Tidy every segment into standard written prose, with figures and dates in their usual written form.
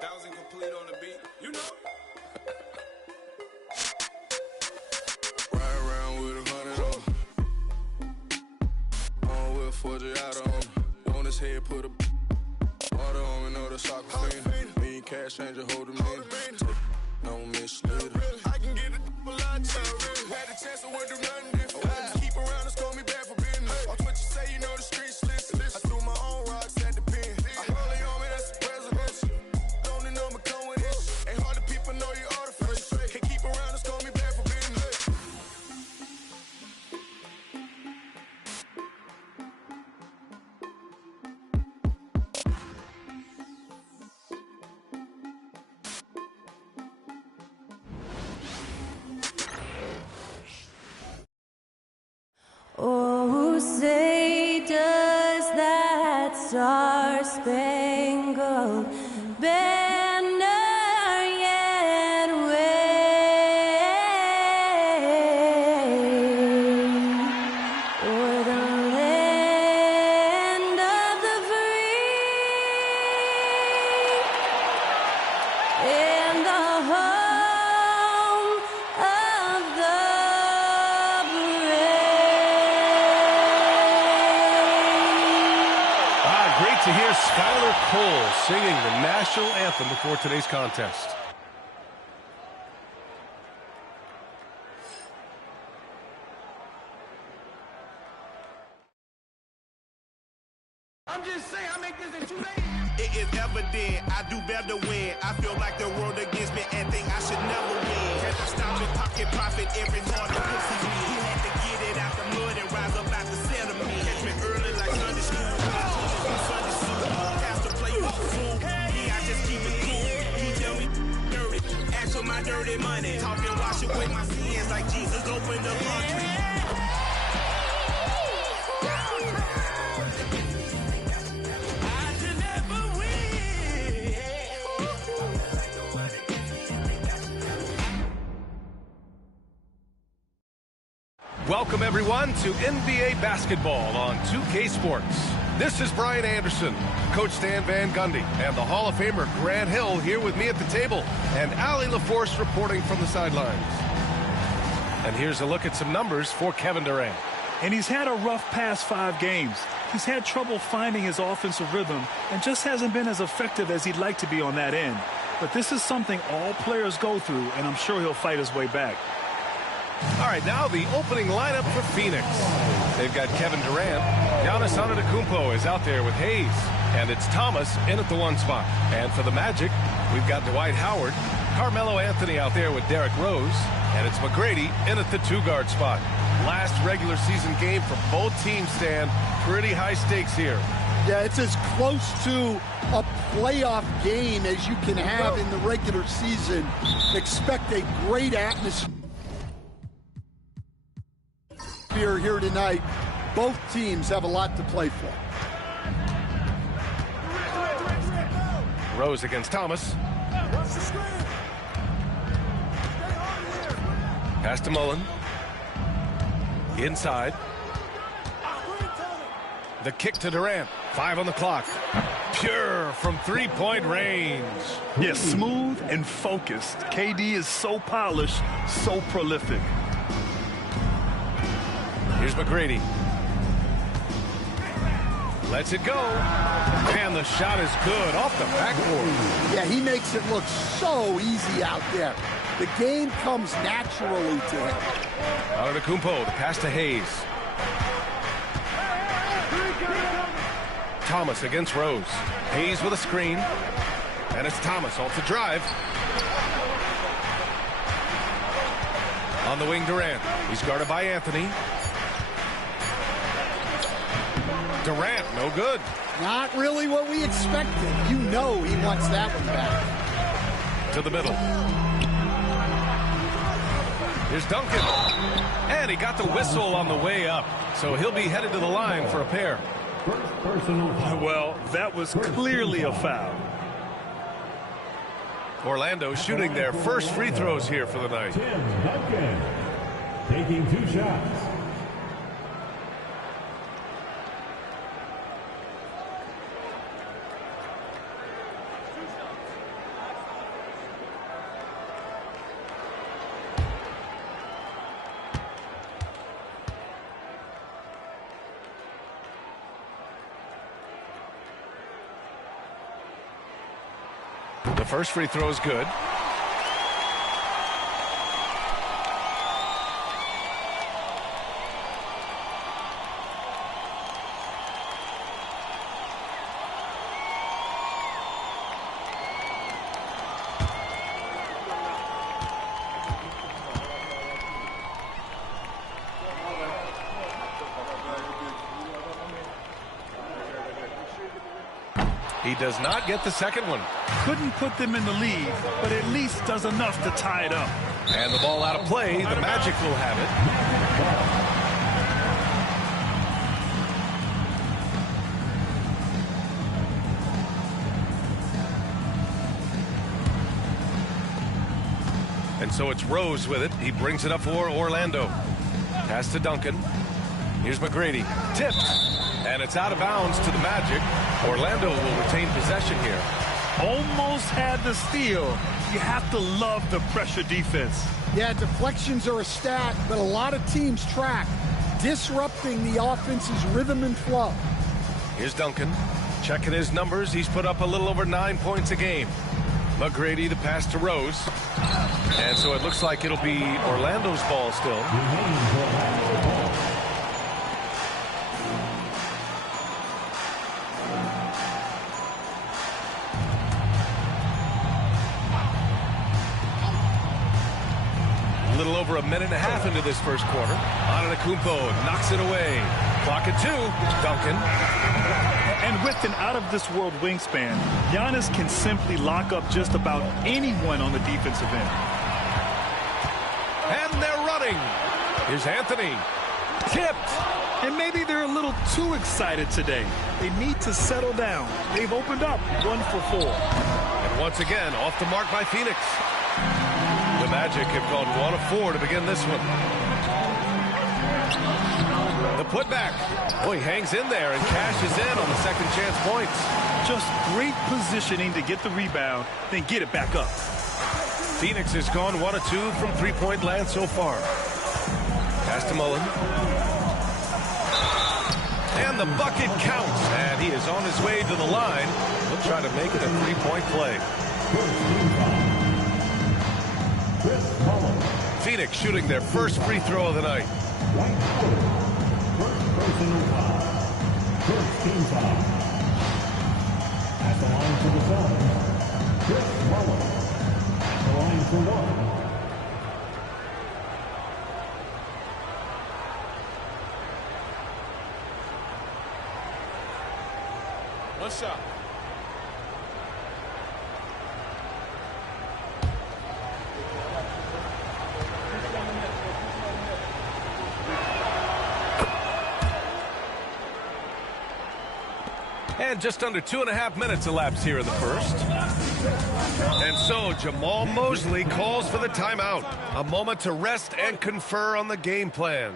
1,000 complete on the beat, you know. Ride around with 100 on with Forgiato on. On his head, put a water on me, know the soccer fiend. Me and cash changer holding me. Don't mislead her. I can get it a lot of time. Had a chance, I wouldn't do nothing different. Keep around us, call me bad for business. Watch what you say, you know the streets listen. I threw my own rocks at the pen. I roll it on me, that's the presidential. Don't need no come with this. Ain't hard to people know you artificial. Can't keep around us, call me bad for business. Oh, say does that star-spangled banner yet wave o'er the land of the free and the home of the Great to hear Skylar Cole singing the national anthem before today's contest. I'm just saying, I make this in 2 days. It is evident I do better win. I feel like the world against me and think I should never win. Can I stop and pocket profit every morning? Pussy me. He had to get it out the mud and rise up out the settlement. Catch me early like Sunday school. Sunday school. Pastor play with the fool. Yeah, I just keep it cool. He tell me dirty. Ask for my dirty money. Talking wash away my sins like Jesus opened the laundry. Welcome, everyone, to NBA basketball on 2K Sports. This is Brian Anderson, Coach Stan Van Gundy, and the Hall of Famer Grant Hill here with me at the table, and Allie LaForce reporting from the sidelines. And here's a look at some numbers for Kevin Durant. And he's had a rough past 5 games. He's had trouble finding his offensive rhythm and just hasn't been as effective as he'd like to be on that end. But this is something all players go through, and I'm sure he'll fight his way back. All right, now the opening lineup for Phoenix. They've got Kevin Durant. Giannis Antetokounmpo is out there with Hayes. And it's Thomas in at the 1 spot. And for the Magic, we've got Dwight Howard. Carmelo Anthony out there with Derrick Rose. And it's McGrady in at the 2-guard spot. Last regular season game for both teams, Stan. Pretty high stakes here. Yeah, it's as close to a playoff game as you can have in the regular season. Expect a great atmosphere here tonight. Both teams have a lot to play for. Rose against Thomas. Pass to Mullen. Inside. The kick to Durant. 5 on the clock. Pure from 3-point range. Yes, smooth and focused. KD is so polished, so prolific. Here's McGrady. Lets it go. And the shot is good off the backboard. Yeah, he makes it look so easy out there. The game comes naturally to him. Antetokounmpo, the pass to Hayes. Thomas against Rose. Hayes with a screen. And it's Thomas off the drive. On the wing, Durant. He's guarded by Anthony. Durant, no good. Not really what we expected. You know he wants that one back. To the middle. Here's Duncan. And he got the whistle on the way up. So he'll be headed to the line for a pair. Well, that was clearly a foul. Orlando shooting their first free throws here for the night. Tim Duncan taking 2 shots. first free throw is good. He does not get the second one. Couldn't put them in the lead, but at least does enough to tie it up. And the ball out of play. The Magic will have it. And so it's Rose with it. He brings it up for Orlando. Pass to Duncan. Here's McGrady. Tipped. And it's out of bounds to the Magic. Orlando will retain possession here. Almost had the steal. You have to love the pressure defense. Yeah, deflections are a stat, but a lot of teams track, disrupting the offense's rhythm and flow. Here's Duncan. Checking his numbers. He's put up a little over 9 points a game. McGrady, the pass to Rose. And so it looks like it'll be Orlando's ball still. Over a minute and a half into this first quarter. Antetokounmpo knocks it away. Clock at 2. Duncan. And with an out-of-this-world wingspan, Giannis can simply lock up just about anyone on the defensive end. And they're running. Here's Anthony. Tipped. And maybe they're a little too excited today. They need to settle down. They've opened up 1 for 4. And once again, off the mark by Phoenix. The Magic have gone 1 of 4 to begin this one. The putback. Boy, he hangs in there and cashes in on the second chance points. Just great positioning to get the rebound, then get it back up. Phoenix has gone 1 of 2 from three-point land so far. Pass to Mullen. And the bucket counts. And he is on his way to the line. He'll try to make it a three-point play. Phoenix shooting their first free throw of the night. First team foul. At the line for the Suns, Chris Mullin. At the line for 1. One shot. And just under 2.5 minutes elapsed here in the first. And so Jamal Mosley calls for the timeout. A moment to rest and confer on the game plan.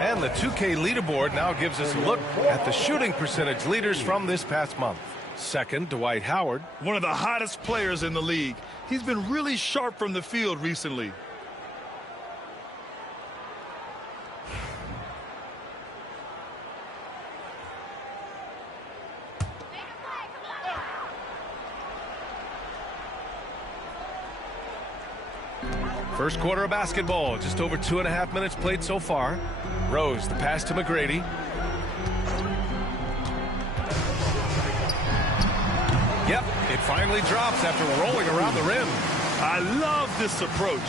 And the 2K leaderboard now gives us a look at the shooting percentage leaders from this past month. Second, Dwight Howard. One of the hottest players in the league. He's been really sharp from the field recently. First quarter of basketball, just over 2.5 minutes played so far. Rose, the pass to McGrady. Yep, it finally drops after rolling around the rim. I love this approach.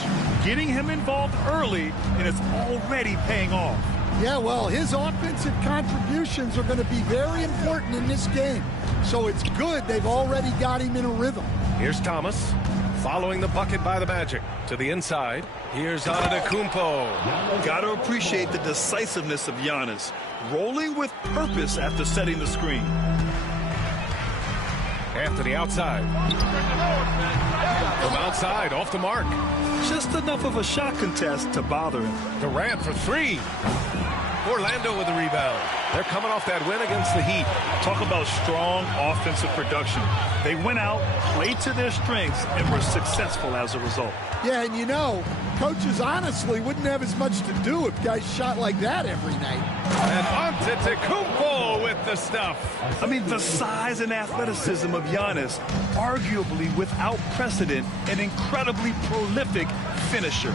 Getting him involved early, and it's already paying off. Yeah, well, his offensive contributions are going to be very important in this game. So it's good they've already got him in a rhythm. Here's Thomas, following the bucket by the Magic. To the inside, here's Antetokounmpo. Got to appreciate the decisiveness of Giannis. Rolling with purpose after setting the screen. Anthony outside. From outside, off the mark. Just enough of a shot contest to bother him. Durant for 3. Orlando with the rebound. They're coming off that win against the Heat. Talk about strong offensive production. They went out, played to their strengths, and were successful as a result. Yeah, and you know, coaches honestly wouldn't have as much to do if guys shot like that every night. And Antetokounmpo with the stuff. I mean, the size and athleticism of Giannis, arguably without precedent, an incredibly prolific finisher.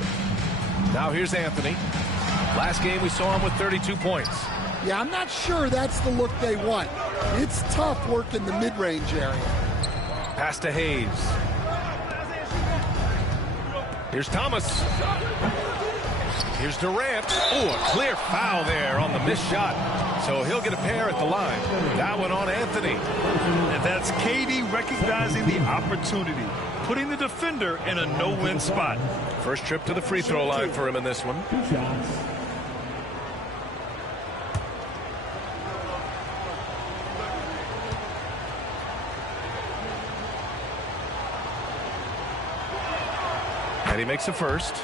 Now here's Anthony. Last game we saw him with 32 points. Yeah, I'm not sure that's the look they want. It's tough work in the mid-range area. Pass to Hayes. Here's Thomas. Here's Durant. Oh, a clear foul there on the missed shot. So he'll get a pair at the line. That one on Anthony. And that's KD recognizing the opportunity, putting the defender in a no-win spot. First trip to the free throw line for him in this one. 2 shots. And he makes a first.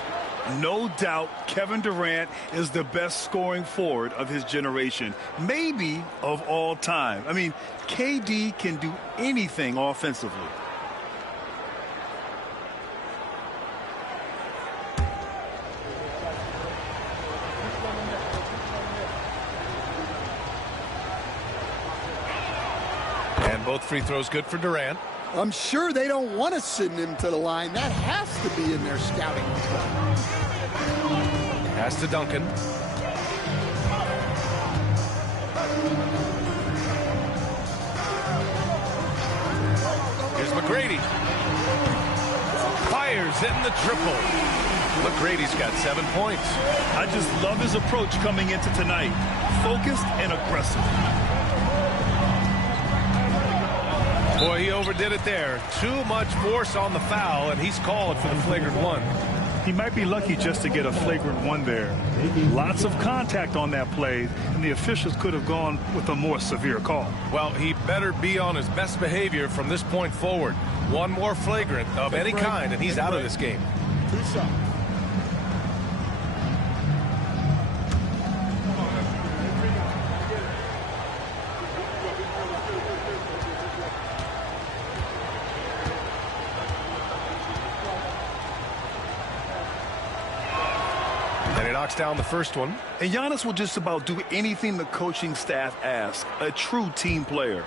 No doubt Kevin Durant is the best scoring forward of his generation, maybe of all time. I mean, KD can do anything offensively. And both free throws good for Durant. I'm sure they don't want to send him to the line. That has to be in their scouting report. Pass to Duncan. Here's McGrady. Fires in the triple. McGrady's got 7 points. I just love his approach coming into tonight. Focused and aggressive. Boy, he overdid it there. Too much force on the foul, and he's called for the flagrant one. He might be lucky just to get a flagrant one there. Lots of contact on that play, and the officials could have gone with a more severe call. Well, he better be on his best behavior from this point forward. One more flagrant of any kind, and he's out of this game. 2 shots. Knocks down the first one. And Giannis will just about do anything the coaching staff asks. A true team player.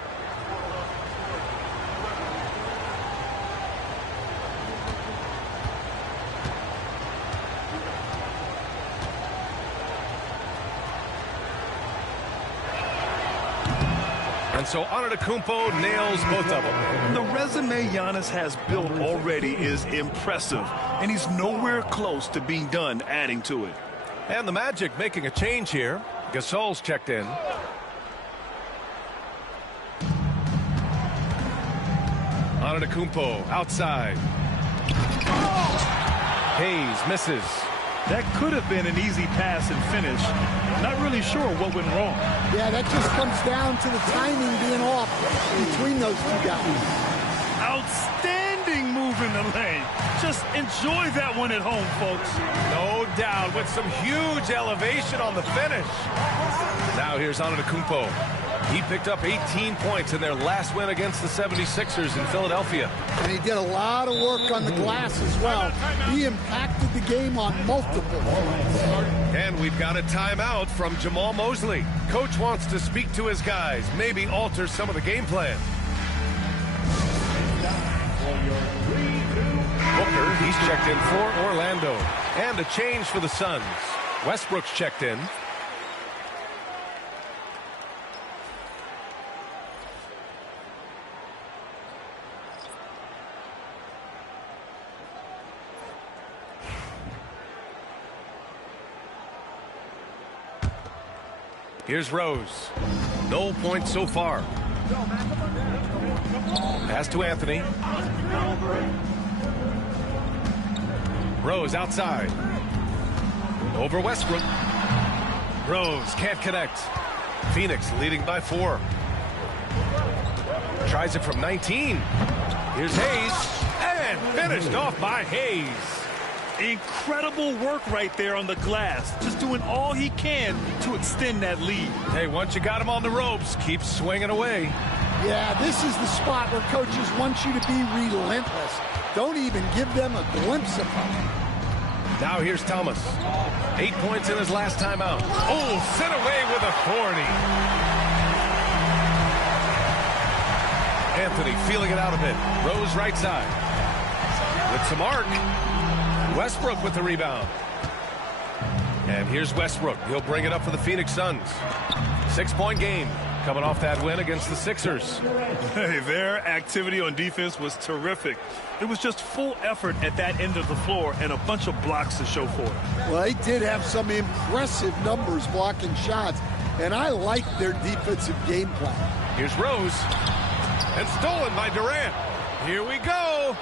And so Antetokounmpo nails both of them. The resume Giannis has built already is impressive, and he's nowhere close to being done adding to it. And the Magic making a change here. Gasol's checked in. Antetokounmpo outside. Hayes misses. That could have been an easy pass and finish. Not really sure what went wrong. Yeah, that just comes down to the timing being off between those two guys. Outstanding move in the lane. Just enjoy that one at home, folks. No doubt, with some huge elevation on the finish. Now here's Antetokounmpo. He picked up 18 points in their last win against the 76ers in Philadelphia. And he did a lot of work on the glass as well. He impacted the game on multiple points. And we've got a timeout from Jamal Mosley. Coach wants to speak to his guys, maybe alter some of the game plan. Booker, he's checked in for Orlando. And a change for the Suns. Westbrook's checked in. Here's Rose. No points so far. Pass to Anthony. Rose outside. Over Westbrook. Rose can't connect. Phoenix leading by 4. Tries it from 19. Here's Hayes. And finished off by Hayes. Incredible work right there on the glass. Just doing all he can to extend that lead. Hey, once you got him on the ropes, keep swinging away. Yeah, this is the spot where coaches want you to be relentless. Don't even give them a glimpse of hope. Now here's Thomas. 8 points in his last time out. Oh, sent away with authority. Anthony feeling it out a bit. Rose right side. With some arc. Westbrook with the rebound. And here's Westbrook. He'll bring it up for the Phoenix Suns. 6-point game. Coming off that win against the Sixers. Hey, their activity on defense was terrific. It was just full effort at that end of the floor and a bunch of blocks to show for it. Well, they did have some impressive numbers blocking shots, and I like their defensive game plan. Here's Rose. And stolen by Durant. Here we go.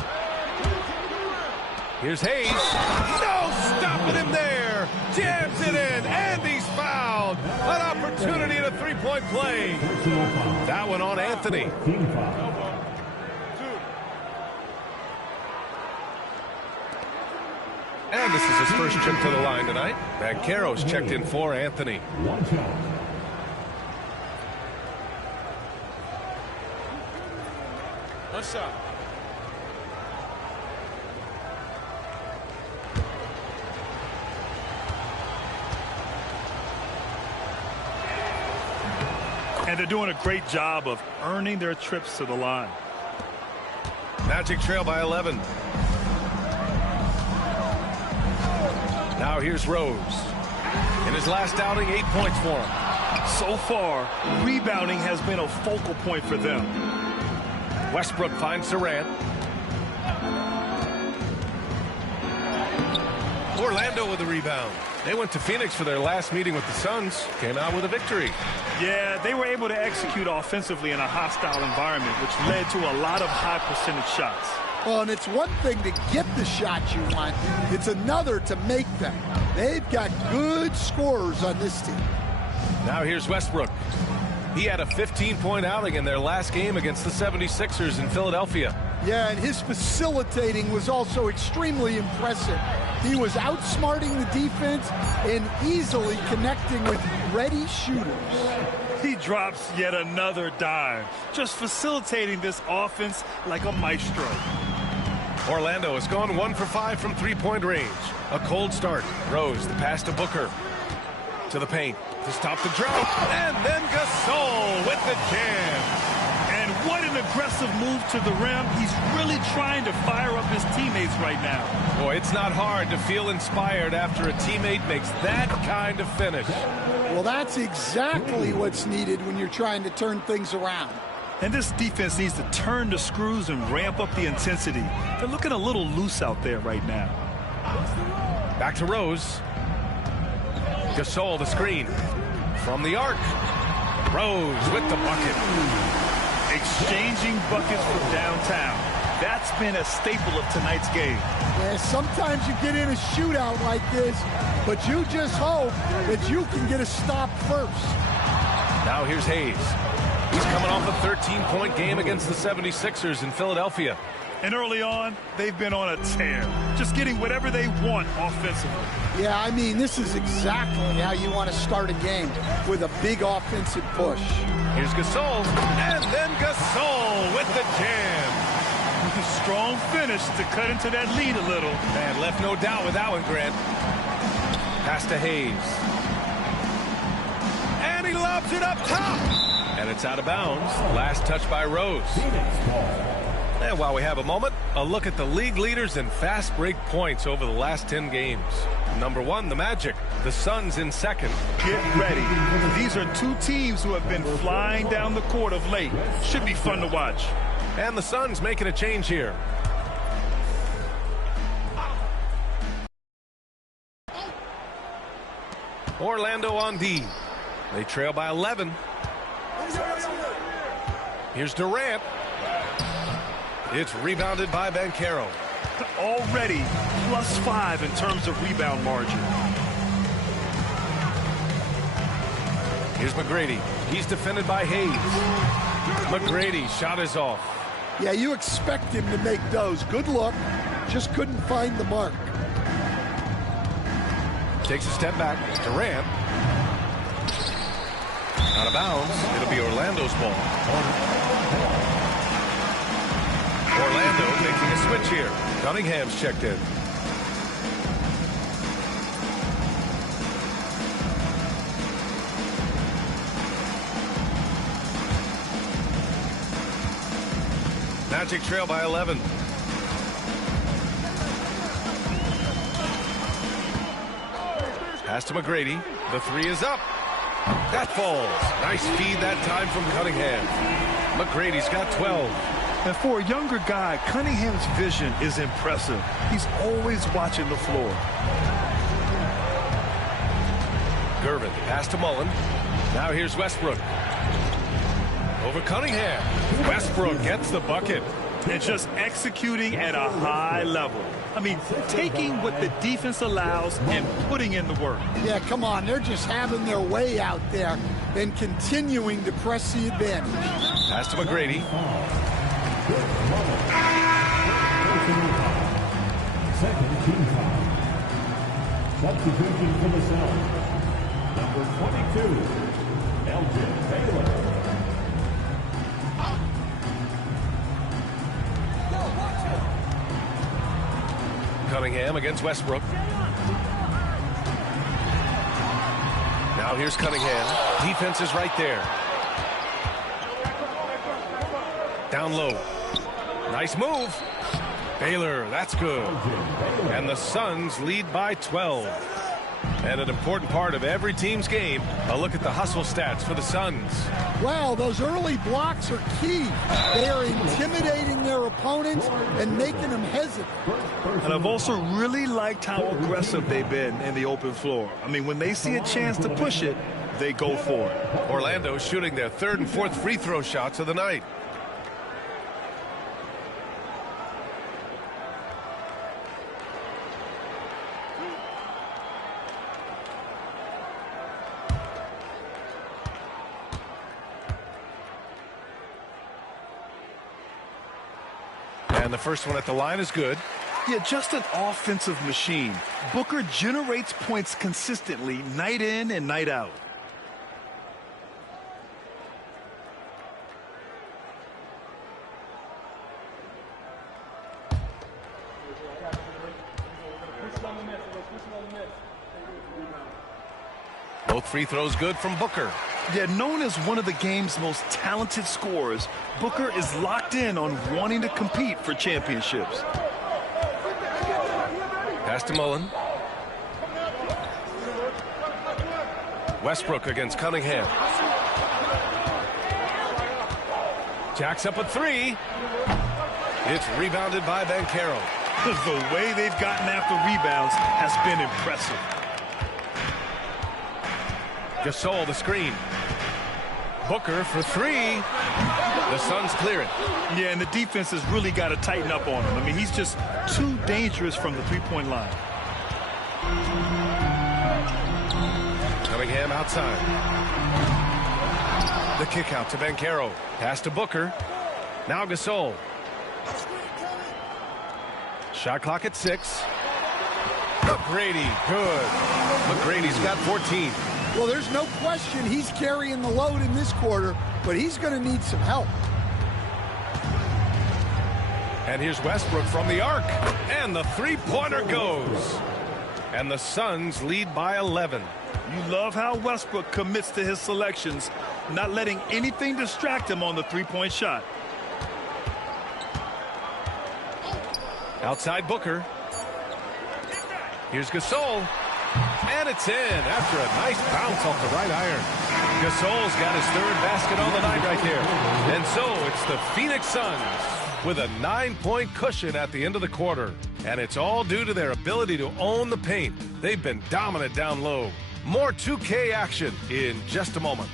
Here's Hayes. No stopping him there. Jams it in, and he's fouled. An opportunity in a three-point play. That one on Anthony. And this is his first trip to the line tonight. Banchero's checked in for Anthony. What's up? And they're doing a great job of earning their trips to the line. Magic trail by 11. Now here's Rose. In his last outing, 8 points for him. So far, rebounding has been a focal point for them. Westbrook finds Durant. Orlando with the rebound. They went to Phoenix for their last meeting with the Suns. Came out with a victory. Yeah, they were able to execute offensively in a hostile environment, which led to a lot of high percentage shots. Well, and it's one thing to get the shots you want. It's another to make them. They've got good scorers on this team. Now here's Westbrook. He had a 15-point outing in their last game against the 76ers in Philadelphia. Yeah, and his facilitating was also extremely impressive. He was outsmarting the defense and easily connecting with ready shooters. He drops yet another dime, just facilitating this offense like a maestro. Orlando has gone 1 for 5 from three-point range. A cold start. Rose, the pass to Booker. To the paint. To stop the drought. And then Gasol with the jam. And what an aggressive move to the rim. He's really trying to fire up his teammates right now. Boy, it's not hard to feel inspired after a teammate makes that kind of finish. Well, that's exactly what's needed when you're trying to turn things around. And this defense needs to turn the screws and ramp up the intensity. They're looking a little loose out there right now. Back to Rose. Gasol, the screen. From the arc. Rose with the bucket. Exchanging buckets from downtown. That's been a staple of tonight's game. Yeah, sometimes you get in a shootout like this, but you just hope that you can get a stop first. Now here's Hayes. He's coming off a 13-point game against the 76ers in Philadelphia. And early on, they've been on a tear, just getting whatever they want offensively. Yeah, I mean, this is exactly how you want to start a game, with a big offensive push. Here's Gasol, and then Gasol with the jam. Strong finish to cut into that lead a little. Man, left no doubt with that one, Grant. Pass to Hayes. And he lobs it up top. And it's out of bounds. Last touch by Rose. And while we have a moment, a look at the league leaders in fast break points over the last 10 games. Number 1, the Magic. The Suns in second. Get ready. These are two teams who have been flying down the court of late. Should be fun to watch. And the Suns making a change here. Orlando on D. They trail by 11. Here's Durant. It's rebounded by Banchero. Already +5 in terms of rebound margin. Here's McGrady. He's defended by Hayes. McGrady's shot is off. Yeah, you expect him to make those. Good look. Just couldn't find the mark. Takes a step back. Durant. Out of bounds. It'll be Orlando's ball. Orlando making a switch here. Cunningham's checked in. Magic trail by 11. Pass to McGrady. The three is up. That falls. Nice feed that time from Cunningham. McGrady's got 12. And for a younger guy, Cunningham's vision is impressive. He's always watching the floor. Gervin, pass to Mullen. Now here's Westbrook. Over Cunningham. Westbrook gets the bucket. And just executing at a high level. I mean, taking what the defense allows and putting in the work. Yeah, come on. They're just having their way out there and continuing to press the advantage. Pass to McGrady. Second team foul. Substitution for the Celtics. Number 22, Elgin Baylor. Cunningham against Westbrook. Now here's Cunningham. Defense is right there. Down low. Nice move. Baylor, that's good. And the Suns lead by 12. And an important part of every team's game, a look at the hustle stats for the Suns. Well, those early blocks are key. They are intimidating their opponents and making them hesitant. And I've also really liked how aggressive they've been in the open floor. I mean, when they see a chance to push it, they go for it. Orlando shooting their third and fourth free throw shots of the night. And the first one at the line is good. Yeah, just an offensive machine. Booker generates points consistently, night in and night out. Both free throws good from Booker. Yeah, known as one of the game's most talented scorers, Booker is locked in on wanting to compete for championships. Pass to Mullen. Westbrook against Cunningham. Jacks up a three. It's rebounded by Banchero. The way they've gotten after rebounds has been impressive. Gasol the screen. Booker for three. The Suns clear it. Yeah, and the defense has really got to tighten up on him. I mean, he's just too dangerous from the three-point line. Cunningham outside. The kick out to Banchero. Pass to Booker. Now Gasol. Shot clock at 6. McGrady, good. McGrady's got 14. Well, there's no question he's carrying the load in this quarter, but he's going to need some help. And here's Westbrook from the arc. And the three-pointer goes. And the Suns lead by 11. You love how Westbrook commits to his selections, not letting anything distract him on the three-point shot. Outside Booker. Here's Gasol. And it's in after a nice bounce off the right iron. Gasol's got his third basket on the night right there. And so it's the Phoenix Suns with a 9-point cushion at the end of the quarter. And it's all due to their ability to own the paint. They've been dominant down low. More 2K action in just a moment.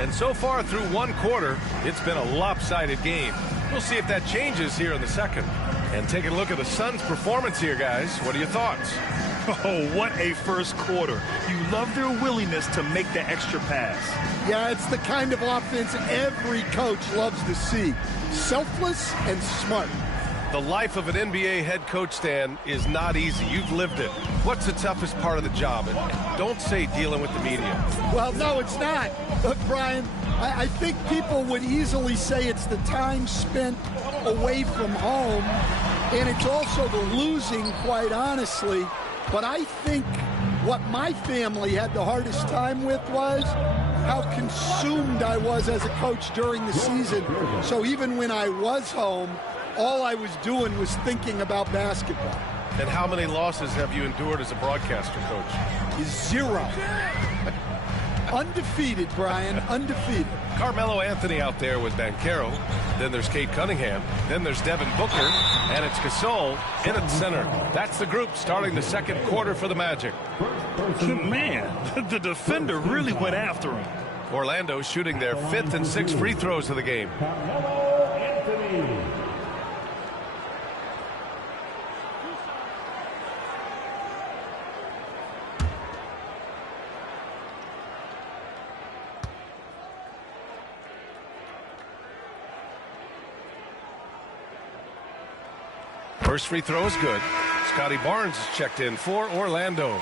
And so far through one quarter, it's been a lopsided game. We'll see if that changes here in the second. And taking a look at the Suns' performance here, guys. What are your thoughts? Oh, what a first quarter. You love their willingness to make the extra pass. Yeah, it's the kind of offense every coach loves to see. Selfless and smart. The life of an NBA head coach, Stan, is not easy. You've lived it. What's the toughest part of the job? And don't say dealing with the media. Well, no, it's not. Look, Brian, I think people would easily say it's the time spent away from home, and it's also the losing, quite honestly. But I think what my family had the hardest time with was how consumed I was as a coach during the season. So even when I was home, all I was doing was thinking about basketball. And how many losses have you endured as a broadcaster, Coach? 0. Undefeated, Brian, undefeated. Carmelo Anthony out there with Banchero. Then there's Cade Cunningham. Then there's Devin Booker. And it's Gasol in at center. That's the group starting the second quarter for the Magic. Man, the defender really went after him. Orlando shooting their 5th and 6th free throws of the game. Carmelo Anthony. First free throw is good. Scotty Barnes is checked in for Orlando.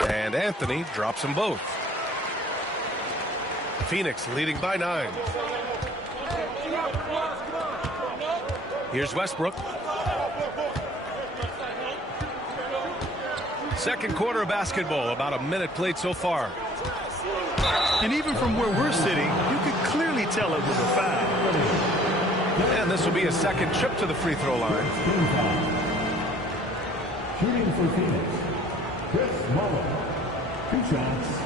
And Anthony drops them both. Phoenix leading by 9. Here's Westbrook. Second quarter of basketball, about a minute played so far. And even from where we're sitting, you could clearly tell it was a foul. And this will be a second trip to the free throw line. Shooting for Phoenix, Chris Mullin. 2 shots.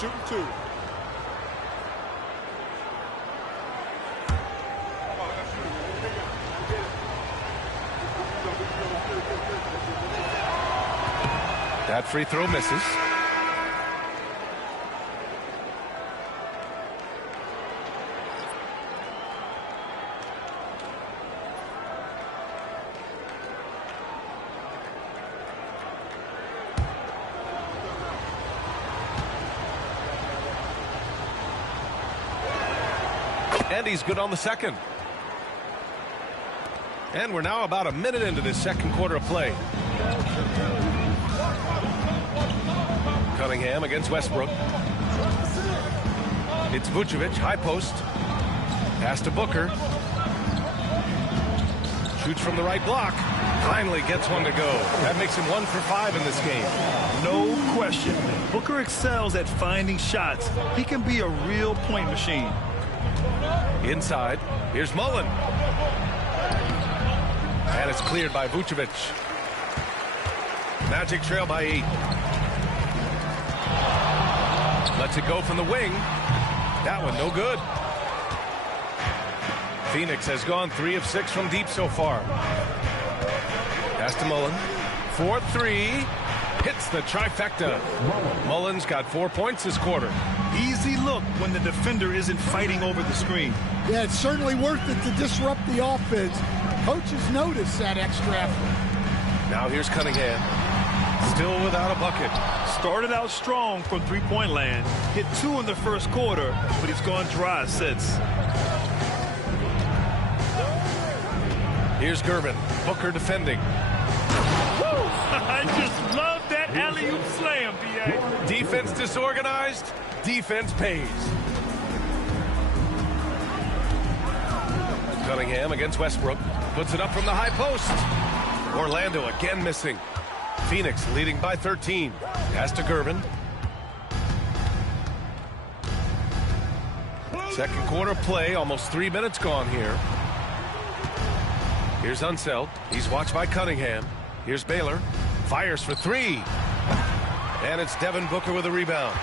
Shooting 2. That free throw misses. And he's good on the second. And we're now about a minute into this second quarter of play. Cunningham against Westbrook. It's Vucevic, high post. Pass to Booker. Shoots from the right block. Finally gets one to go. That makes him 1 for 5 in this game. No question. Booker excels at finding shots. He can be a real point machine. Inside, here's Mullin. And it's cleared by Vucevic. Magic trail by 8. Lets it go from the wing. That one no good. Phoenix has gone 3 of 6 from deep so far. Pass to Mullin. 4-3. Hits the trifecta. Mullin's got 4 points this quarter. Easy look when the defender isn't fighting over the screen. Yeah, it's certainly worth it to disrupt the offense. Coaches notice that extra effort. Now here's Cunningham. Still without a bucket. Started out strong from three-point land. Hit 2 in the first quarter, but he's gone dry since. Here's Gervin. Booker defending. Woo! I just love that alley-oop slam, B.A. Defense disorganized. Defense pays. Cunningham against Westbrook. Puts it up from the high post. Orlando again missing. Phoenix leading by 13. Pass to Gervin. Second quarter play, almost 3 minutes gone here. Here's Unseld. He's watched by Cunningham. Here's Baylor. Fires for three. And it's Devin Booker with a rebound.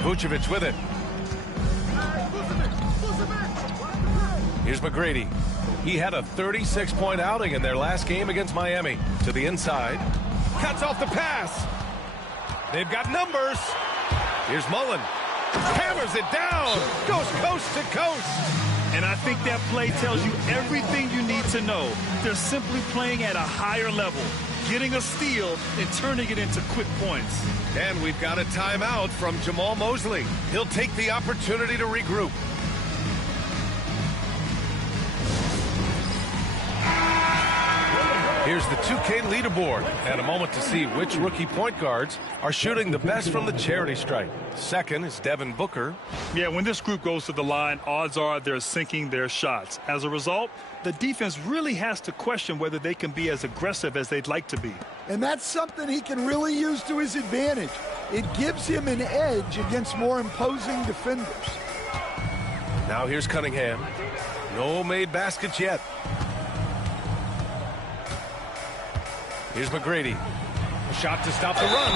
Vucevic with it. Here's McGrady. He had a 36-point outing in their last game against Miami. To the inside. Cuts off the pass. They've got numbers. Here's Mullen. Hammers it down. Goes coast to coast. And I think that play tells you everything you need to know. They're simply playing at a higher level, getting a steal and turning it into quick points. And we've got a timeout from Jamal Mosley. He'll take the opportunity to regroup. Here's the 2K leaderboard and a moment to see which rookie point guards are shooting the best from the charity stripe. Second is Devin Booker. Yeah, when this group goes to the line, odds are they're sinking their shots. As a result, the defense really has to question whether they can be as aggressive as they'd like to be. And that's something he can really use to his advantage. It gives him an edge against more imposing defenders. Now here's Cunningham. No made baskets yet. Here's McGrady. A shot to stop the run.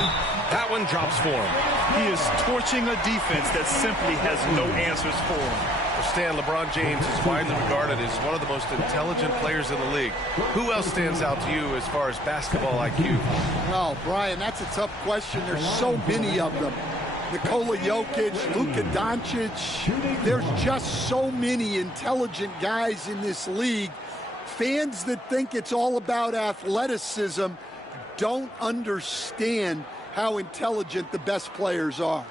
That one drops for him. He is torching a defense that simply has no answers for him. Stan, LeBron James is widely regarded as one of the most intelligent players in the league. Who else stands out to you as far as basketball IQ? Well, Brian, that's a tough question. There's so many of them. Nikola Jokic, Luka Doncic. There's just so many intelligent guys in this league. Fans that think it's all about athleticism don't understand how intelligent the best players are.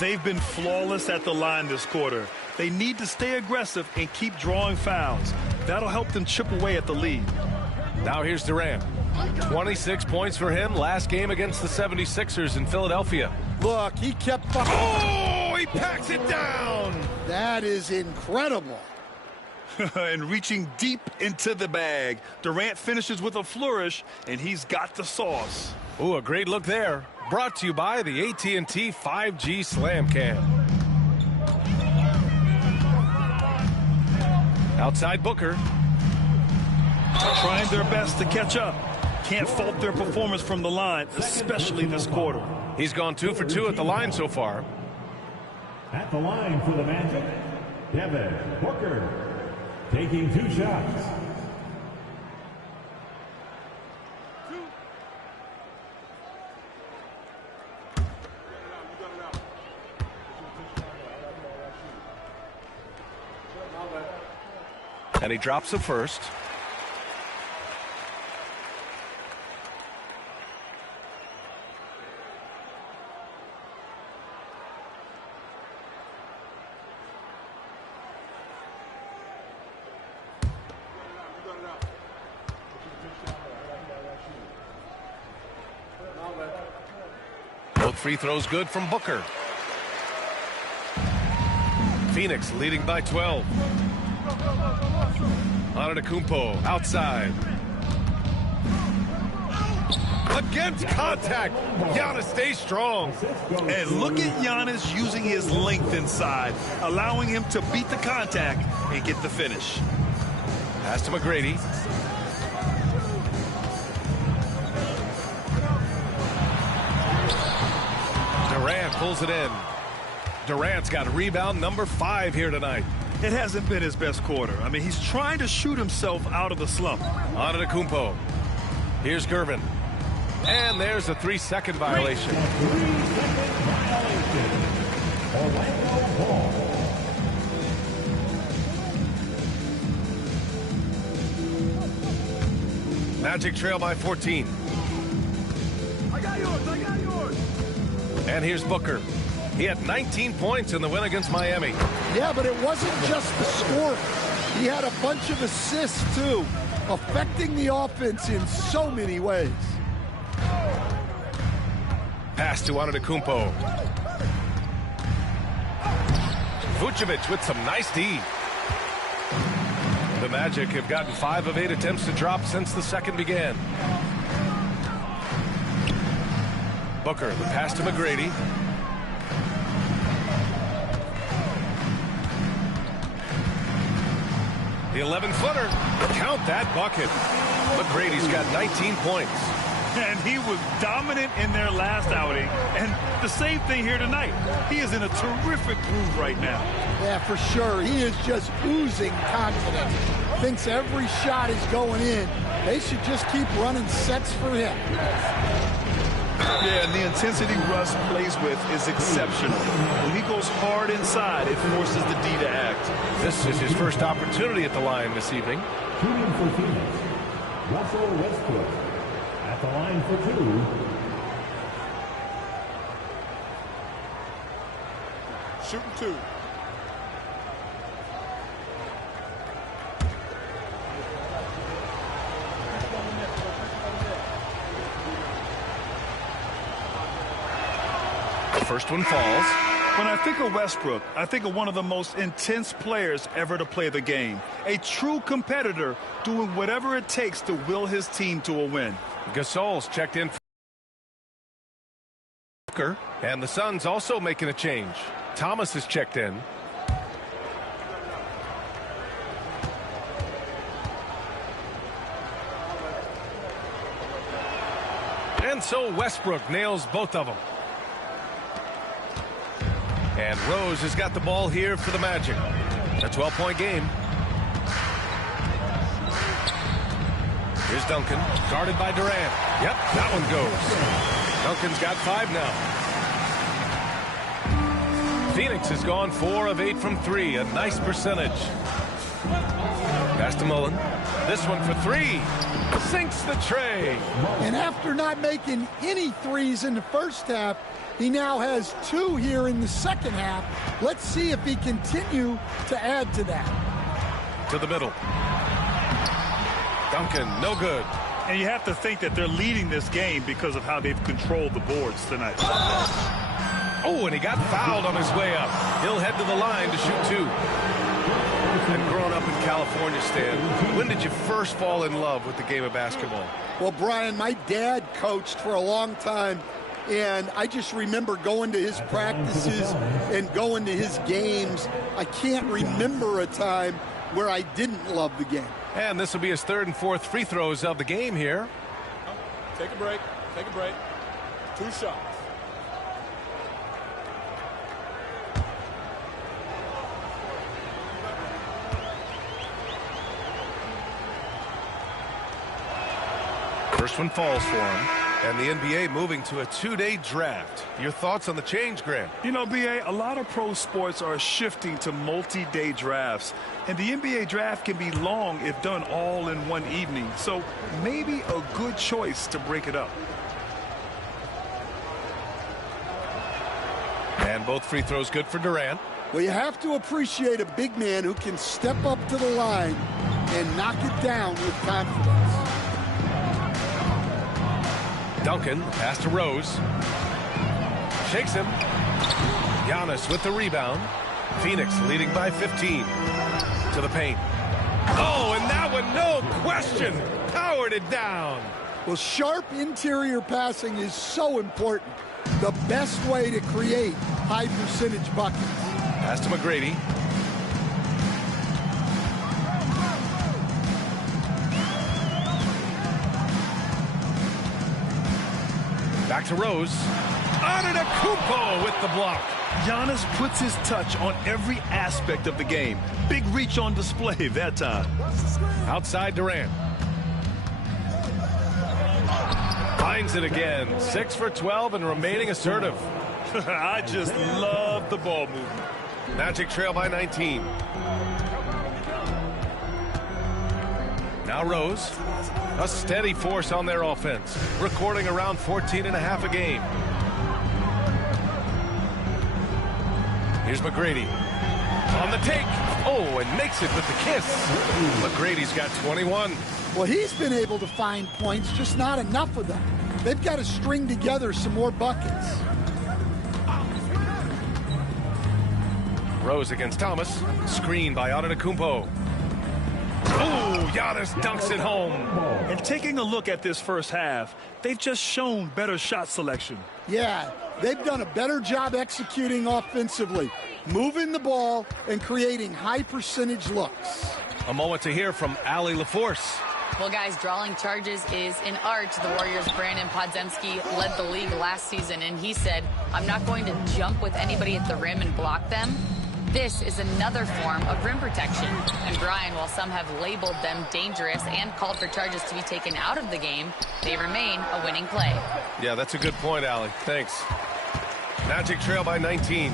They've been flawless at the line this quarter. They need to stay aggressive and keep drawing fouls. That'll help them chip away at the lead. Now here's Durant. 26 points for him last game against the 76ers in Philadelphia. Look, he kept... Oh, he packs it down! That is incredible. And reaching deep into the bag, Durant finishes with a flourish, and he's got the sauce. Ooh, a great look there. Brought to you by the AT&T 5G Slam Cam. Outside Booker. Trying their best to catch up. Can't fault their performance from the line, especially this quarter. He's gone 2 for 2 at the line so far. At the line for the Magic, Devin Booker, taking 2 shots. And he drops the first. Both free throws good from Booker. Phoenix leading by 12. Antetokounmpo outside. Against contact. Giannis stays strong. And look at Giannis using his length inside, allowing him to beat the contact and get the finish. Pass to McGrady. Durant pulls it in. Durant's got rebound number 5 here tonight. It hasn't been his best quarter. I mean, he's trying to shoot himself out of the slump. Antetokounmpo. Here's Gervin. And there's a 3-second violation. 3-second violation. Orlando ball. Magic trail by 14. I got yours. I got yours. And here's Booker. He had 19 points in the win against Miami. Yeah, but it wasn't just the score. He had a bunch of assists, too, affecting the offense in so many ways. Pass to Antetokounmpo. Vucevic with some nice D. The Magic have gotten 5 of 8 attempts to drop since the second began. Booker, the pass to McGrady. The 11-footer. Count that bucket. McGrady's got 19 points. And he was dominant in their last outing. And the same thing here tonight. He is in a terrific groove right now. Yeah, for sure. He is just oozing confidence. Thinks every shot is going in. They should just keep running sets for him. Yeah, and the intensity Russ plays with is exceptional. When he goes hard inside, it forces the D to act. This is his first opportunity at the line this evening. Shooting for Phoenix, Russell Westbrook. At the line for 2. Shooting 2. The first one falls. When I think of Westbrook, I think of one of the most intense players ever to play the game. A true competitor doing whatever it takes to will his team to a win. Gasol's checked in for Booker, and the Suns also making a change. Thomas is checked in. And so Westbrook nails both of them. And Rose has got the ball here for the Magic. A 12-point game. Here's Duncan, guarded by Durant. Yep, that one goes. Duncan's got 5 now. Phoenix has gone 4 of 8 from 3, a nice percentage. Pass to Mullen. This one for 3. Sinks the tray. And after not making any threes in the first half, he now has 2 here in the second half. Let's see if he continue to add to that. To the middle. Duncan, no good. And you have to think that they're leading this game because of how they've controlled the boards tonight. Oh, and he got fouled on his way up. He'll head to the line to shoot 2. And growing up in California, Stan, when did you first fall in love with the game of basketball? Well, Brian, my dad coached for a long time, and I just remember going to his practices and going to his games. I can't remember a time where I didn't love the game. And this will be his 3rd and 4th free throws of the game here. Take a break. Take a break. 2 shots. First one falls for him. And the NBA moving to a 2-day draft. Your thoughts on the change, Graham? You know, B.A., a lot of pro sports are shifting to multi-day drafts. And the NBA draft can be long if done all in one evening. So maybe a good choice to break it up. And both free throws good for Durant. Well, you have to appreciate a big man who can step up to the line and knock it down with confidence. Duncan, pass to Rose. Shakes him. Giannis with the rebound. Phoenix leading by 15. To the paint. Oh, and that one, no question, powered it down. Well, sharp interior passing is so important. The best way to create high percentage buckets. Pass to McGrady. Back to Rose. Antetokounmpo with the block. Giannis puts his touch on every aspect of the game. Big reach on display that time. Outside Durant. Finds it again. 6 for 12 and remaining assertive. I just love the ball movement. Magic trail by 19. Now Rose. A steady force on their offense, recording around 14.5 a game. Here's McGrady. On the take. Oh, and makes it with the kiss. McGrady's got 21. Well, he's been able to find points, just not enough of them. They've got to string together some more buckets. Rose against Thomas. Screen by Antetokounmpo. Oh, Giannis dunks it home. And taking a look at this first half, they've just shown better shot selection. Yeah, they've done a better job executing offensively, moving the ball and creating high percentage looks. A moment to hear from Allie LaForce. Well, guys, drawing charges is an art. The Warriors' Brandon Podziemski led the league last season, and he said, I'm not going to jump with anybody at the rim and block them. This is another form of rim protection. And Brian, while some have labeled them dangerous and called for charges to be taken out of the game, they remain a winning play. Yeah, that's a good point, Allie. Thanks. Magic trail by 19.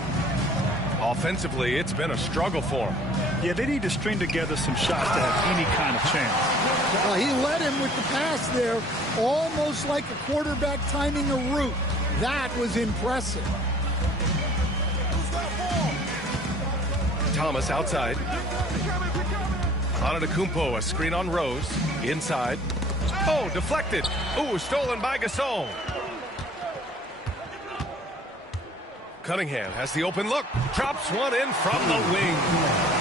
Offensively, it's been a struggle for them. Yeah, they need to string together some shots to have any kind of chance. Well, he led him with the pass there, almost like a quarterback timing a route. That was impressive. Thomas outside. Antetokounmpo, a screen on Rose. Inside. Oh, deflected. Ooh, stolen by Gasol. Cunningham has the open look. Drops one in from the wing.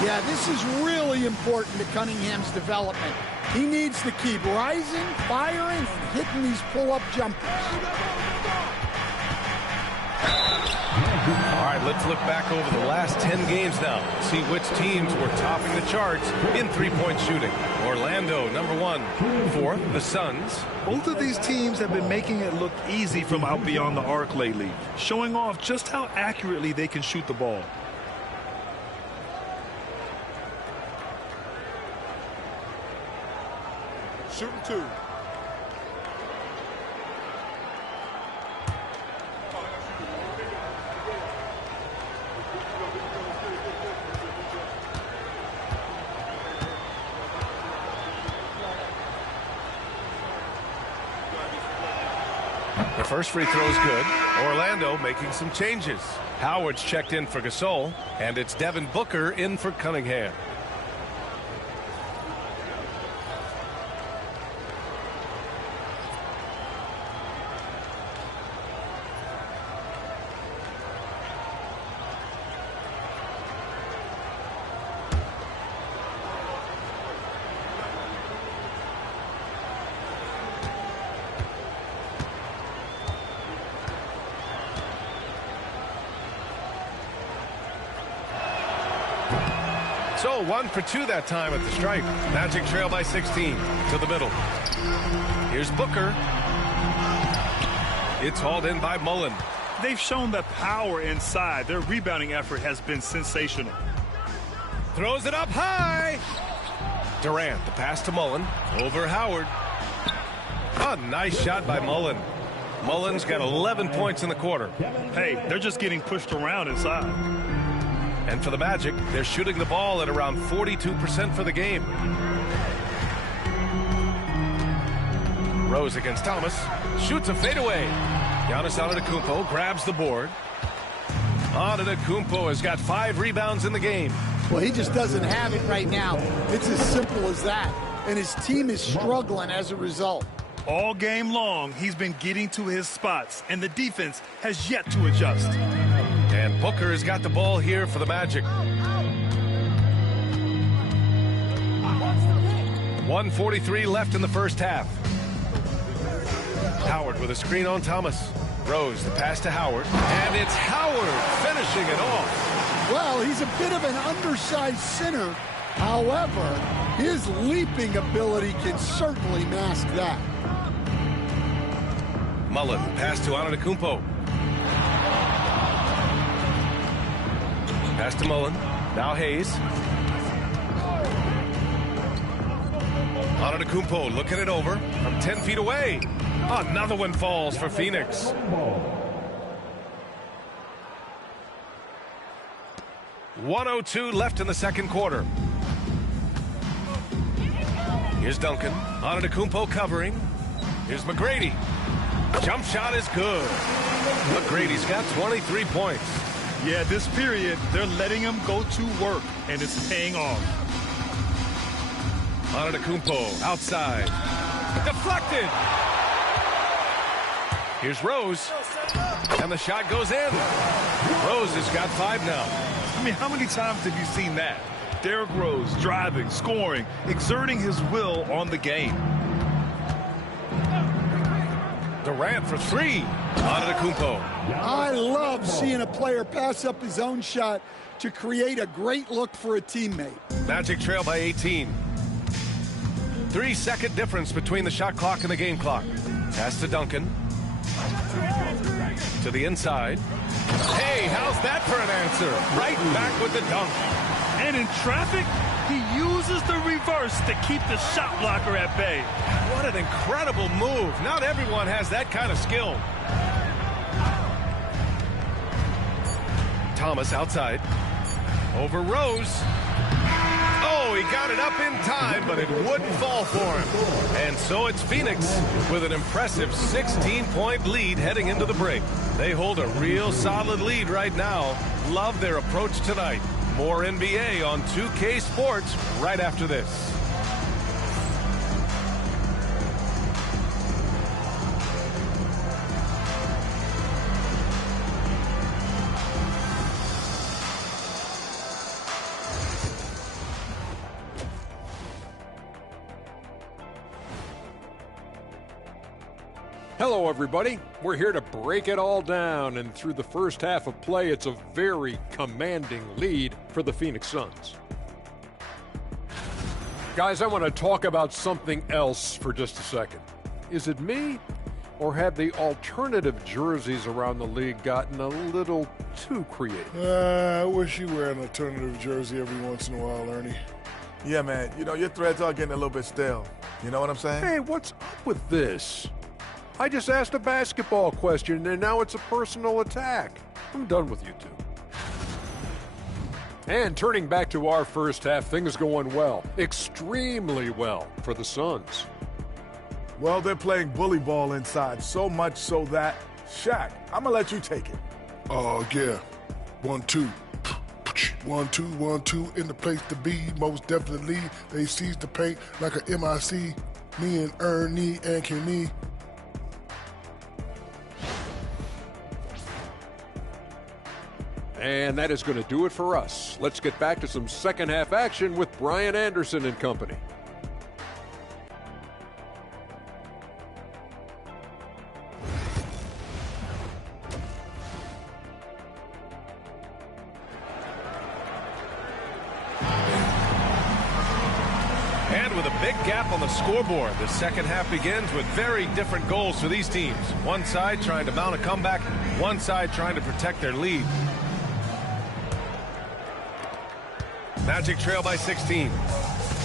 Yeah, this is really important to Cunningham's development. He needs to keep rising, firing, and hitting these pull-up jumpers. All right, let's look back over the last 10 games now. See which teams were topping the charts in three-point shooting. Orlando, number 1. 4th, the Suns. Both of these teams have been making it look easy from out beyond the arc lately, showing off just how accurately they can shoot the ball. Shooting 2. The first free throw's good. Orlando making some changes. Howard's checked in for Gasol, and it's Devin Booker in for Cunningham. So 1 for 2 that time at the stripe. Magic trail by 16 to the middle. Here's Booker. It's hauled in by Mullen. They've shown the power inside. Their rebounding effort has been sensational. Throws it up high. Durant, the pass to Mullen. Over Howard. A nice shot by Mullen. Mullen's got 11 points in the quarter. Hey, they're just getting pushed around inside. And for the Magic, they're shooting the ball at around 42% for the game. Rose against Thomas. Shoots a fadeaway. Giannis Antetokounmpo grabs the board. Antetokounmpo has got 5 rebounds in the game. Well, he just doesn't have it right now. It's as simple as that. And his team is struggling as a result. All game long, he's been getting to his spots, and the defense has yet to adjust. And Booker has got the ball here for the Magic. 1:43 left in the first half. Howard with a screen on Thomas. Rose, the pass to Howard. And it's Howard finishing it off. Well, he's a bit of an undersized center. However, his leaping ability can certainly mask that. Mullen, pass to Antetokounmpo. Pass to Mullen. Now Hayes. Antetokounmpo looking it over from 10 feet away. Another one falls for Phoenix. .102 left in the second quarter. Here's Duncan. Antetokounmpo covering. Here's McGrady. Jump shot is good. McGrady's got 23 points. Yeah, this period, they're letting him go to work, and it's paying off. Antetokounmpo outside. Deflected. Here's Rose. And the shot goes in. Rose has got 5 now. I mean, how many times have you seen that? Derrick Rose driving, scoring, exerting his will on the game. Durant for three. Antetokounmpo. I love seeing a player pass up his own shot to create a great look for a teammate. Magic trail by 18. 3-second difference between the shot clock and the game clock. Pass to Duncan. To the inside. Hey, how's that for an answer? Right back with the dunk. And in traffic, he uses the reverse to keep the shot blocker at bay. What an incredible move. Not everyone has that kind of skill. Thomas outside. Over Rose. Oh, he got it up in time, but it wouldn't fall for him. And so it's Phoenix with an impressive 16-point lead heading into the break. They hold a real solid lead right now. Love their approach tonight. More NBA on 2K Sports right after this. Hello, everybody. We're here to break it all down, and through the first half of play, it's a very commanding lead for the Phoenix Suns. Guys, I want to talk about something else for just a second. Is it me, or have the alternative jerseys around the league gotten a little too creative? I wish you wear an alternative jersey every once in a while, Ernie. Yeah, man. You know, your threads are getting a little bit stale. You know what I'm saying? Hey, what's up with this? I just asked a basketball question, and now it's a personal attack. I'm done with you two. And turning back to our first half, things going well. Extremely well for the Suns. Well, they're playing bully ball inside, so much so that, Shaq, I'm going to let you take it. Oh, yeah. 1-2. 1-2, 1-2 in the place to be. Most definitely, they seize the paint like a MIC. Me and Ernie and Kenny. And that is going to do it for us. Let's get back to some second half action with Brian Anderson and company. And with a big gap on the scoreboard, the second half begins with very different goals for these teams. One side trying to mount a comeback, one side trying to protect their lead. Magic trail by 16.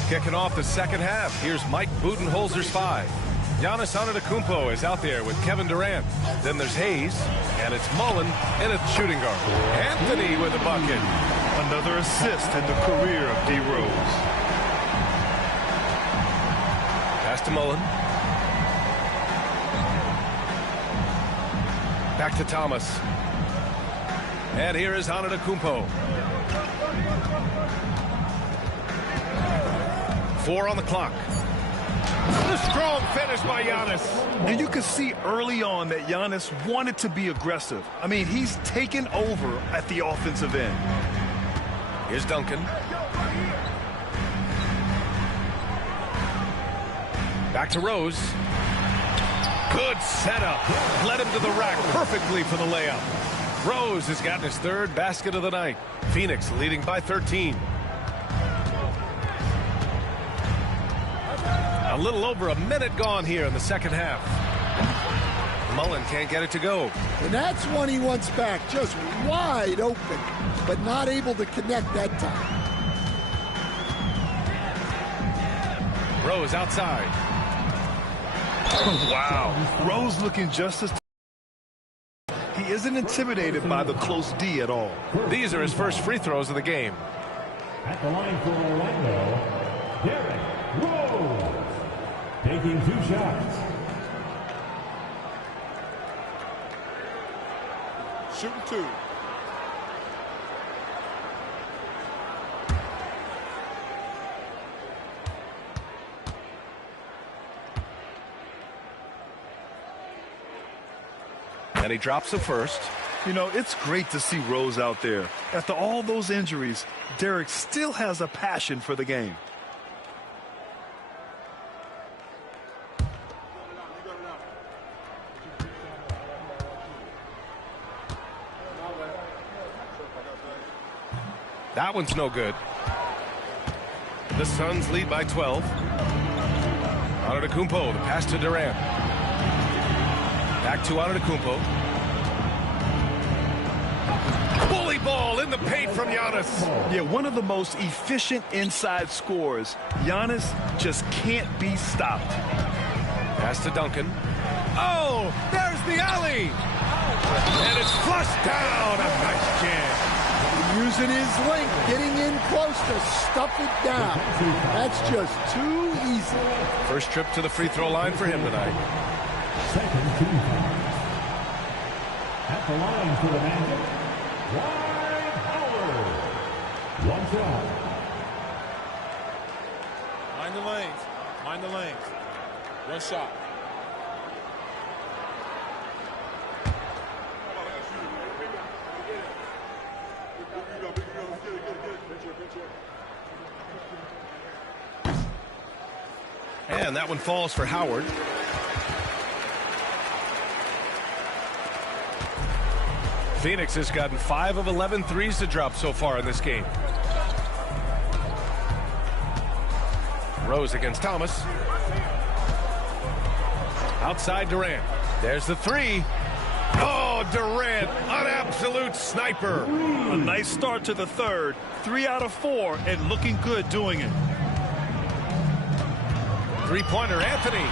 Kicking off the second half, here's Mike Budenholzer's 5. Giannis Antetokounmpo is out there with Kevin Durant. Then there's Hayes, and it's Mullen in a shooting guard. Anthony with a bucket. Another assist in the career of D. Rose. Pass to Mullen. Back to Thomas. And here is Antetokounmpo. 4 on the clock. The strong finish by Giannis. And you can see early on that Giannis wanted to be aggressive. I mean, he's taken over at the offensive end. Here's Duncan. Back to Rose. Good setup. Led him to the rack perfectly for the layup. Rose has gotten his third basket of the night. Phoenix leading by 13. A little over a minute gone here in the second half. Mullen can't get it to go. And that's one he wants back, just wide open, but not able to connect that time. Rose outside. Wow. Rose looking just as... He isn't intimidated by the close D at all. These are his first free throws of the game. At the line for Orlando, Derrick Rose. Taking 2 shots. Shooting 2. And he drops the first. You know, it's great to see Rose out there. After all those injuries, Derek still has a passion for the game. That one's no good. The Suns lead by 12. Antetokounmpo, the pass to Durant. Back to Antetokounmpo. Bully ball in the paint from Giannis. Yeah, one of the most efficient inside scorers. Giannis just can't be stopped. Pass to Duncan. Oh, there's the alley. And it's flushed down. A nice jam. Using his length, getting in close to stuff it down. That's just too easy. First trip to the free throw line for him tonight. Second team foul. At the line for the Magic, Dwight Howard. One shot. Mind the lanes. Mind the lanes. One shot. And that one falls for Howard. Phoenix has gotten 5 of 11 threes to drop so far in this game. Rose against Thomas. Outside Durant. There's the three. Oh, Durant, an absolute sniper. A nice start to the third. 3 out of 4 and looking good doing it. Three-pointer, Anthony.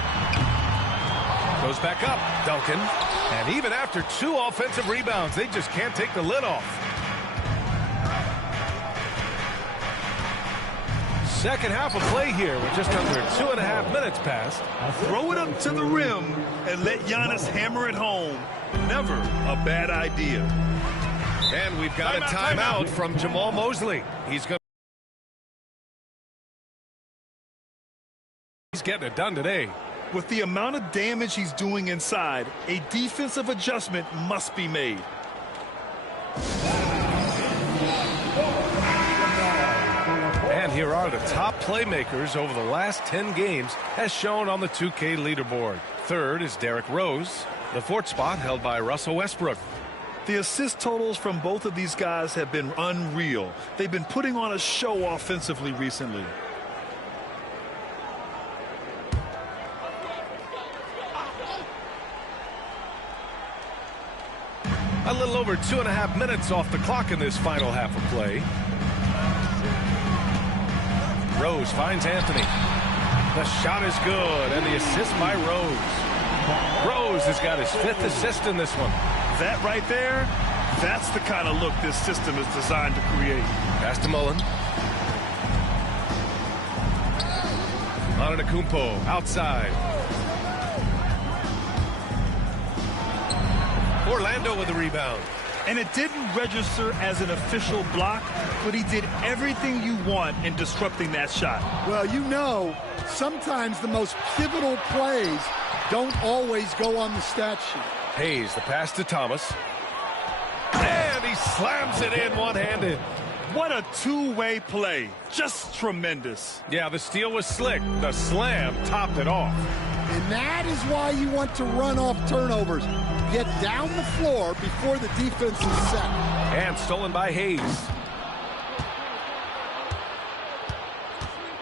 Goes back up, Duncan. And even after 2 offensive rebounds, they just can't take the lid off. Second half of play here with just under 2.5 minutes passed. Throw it up to the rim and let Giannis hammer it home. Never a bad idea. And we've got a timeout from Jamal Mosley. He's getting it done today. With the amount of damage he's doing inside, a defensive adjustment must be made. And here are the top playmakers over the last 10 games as shown on the 2K leaderboard. Third is Derrick Rose. The 4th spot held by Russell Westbrook. The assist totals from both of these guys have been unreal. They've been putting on a show offensively recently. A little over 2.5 minutes off the clock in this final half of play. Rose finds Anthony. The shot is good, and the assist by Rose. Rose has got his 5th assist in this one. That right there, that's the kind of look this system is designed to create. Pass to Mullen. Antetokounmpo outside. Orlando with the rebound. And it didn't register as an official block, but he did everything you want in disrupting that shot. Well, you know, sometimes the most pivotal plays don't always go on the stat sheet. Hayes, the pass to Thomas. And he slams it in one-handed. What a two-way play. Just tremendous. Yeah, the steal was slick. The slam topped it off. And that is why you want to run off turnovers. Get down the floor before the defense is set. And stolen by Hayes.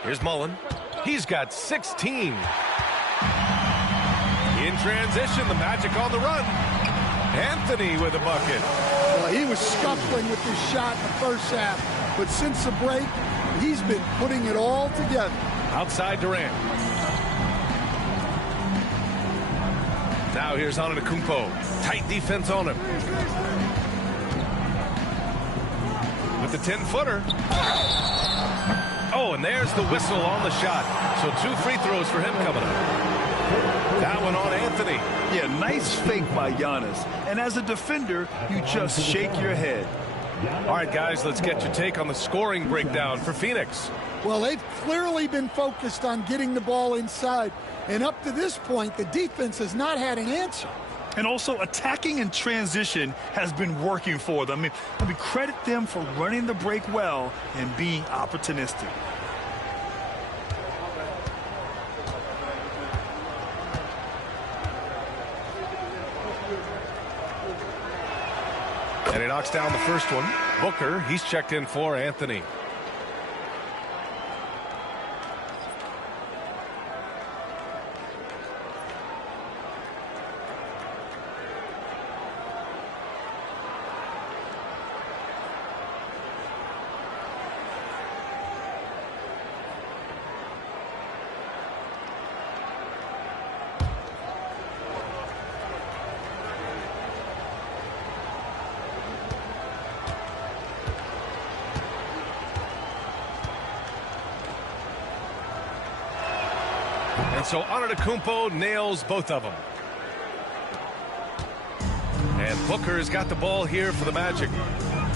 Here's Mullen. He's got 16. In transition, the Magic on the run. Anthony with a bucket. Well, he was scuffling with his shot in the first half, but since the break, he's been putting it all together. Outside Durant. Now here's Antetokounmpo. Tight defense on him. With the 10-footer. Oh, and there's the whistle on the shot. So 2 free throws for him coming up. That one on Anthony. Yeah, nice fake by Giannis. And as a defender, you just shake your head. All right, guys, let's get your take on the scoring breakdown for Phoenix. Well, they've clearly been focused on getting the ball inside. And up to this point, the defense has not had an answer. And also, attacking in transition has been working for them. I mean, credit them for running the break well and being opportunistic. And he knocks down the first one. Booker, he's checked in for Anthony. And so Antetokounmpo nails both of them. And Booker's got the ball here for the Magic.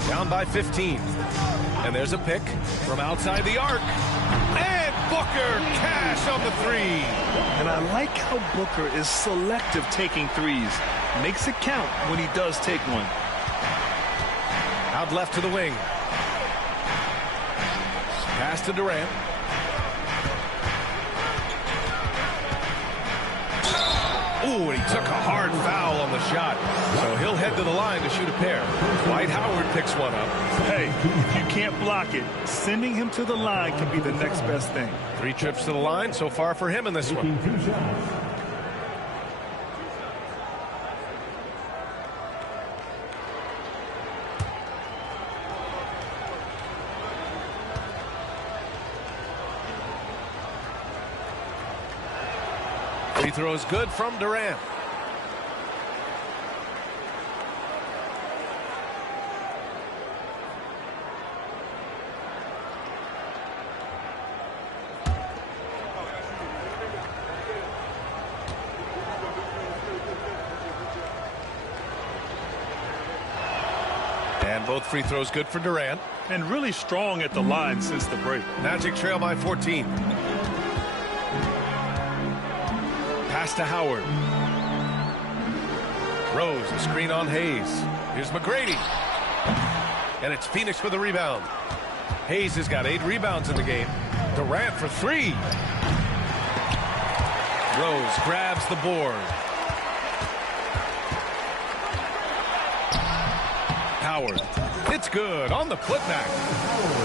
Down by 15. And there's a pick from outside the arc. And Booker cash on the three. And I like how Booker is selective taking threes. Makes it count when he does take one. Out left to the wing. Pass to Durant. Ooh, and he took a hard foul on the shot. So he'll head to the line to shoot a pair. Dwight Howard picks one up. Hey, if you can't block it, sending him to the line can be the next best thing. 3 trips to the line so far for him in this one. Free throws good from Durant. And both free throws good for Durant. And really strong at the line since the break. Magic trail by 14. Pass to Howard. Rose, a screen on Hayes. Here's McGrady. And it's Phoenix with a rebound. Hayes has got 8 rebounds in the game. Durant for 3. Rose grabs the board. Howard. It's good on the putback.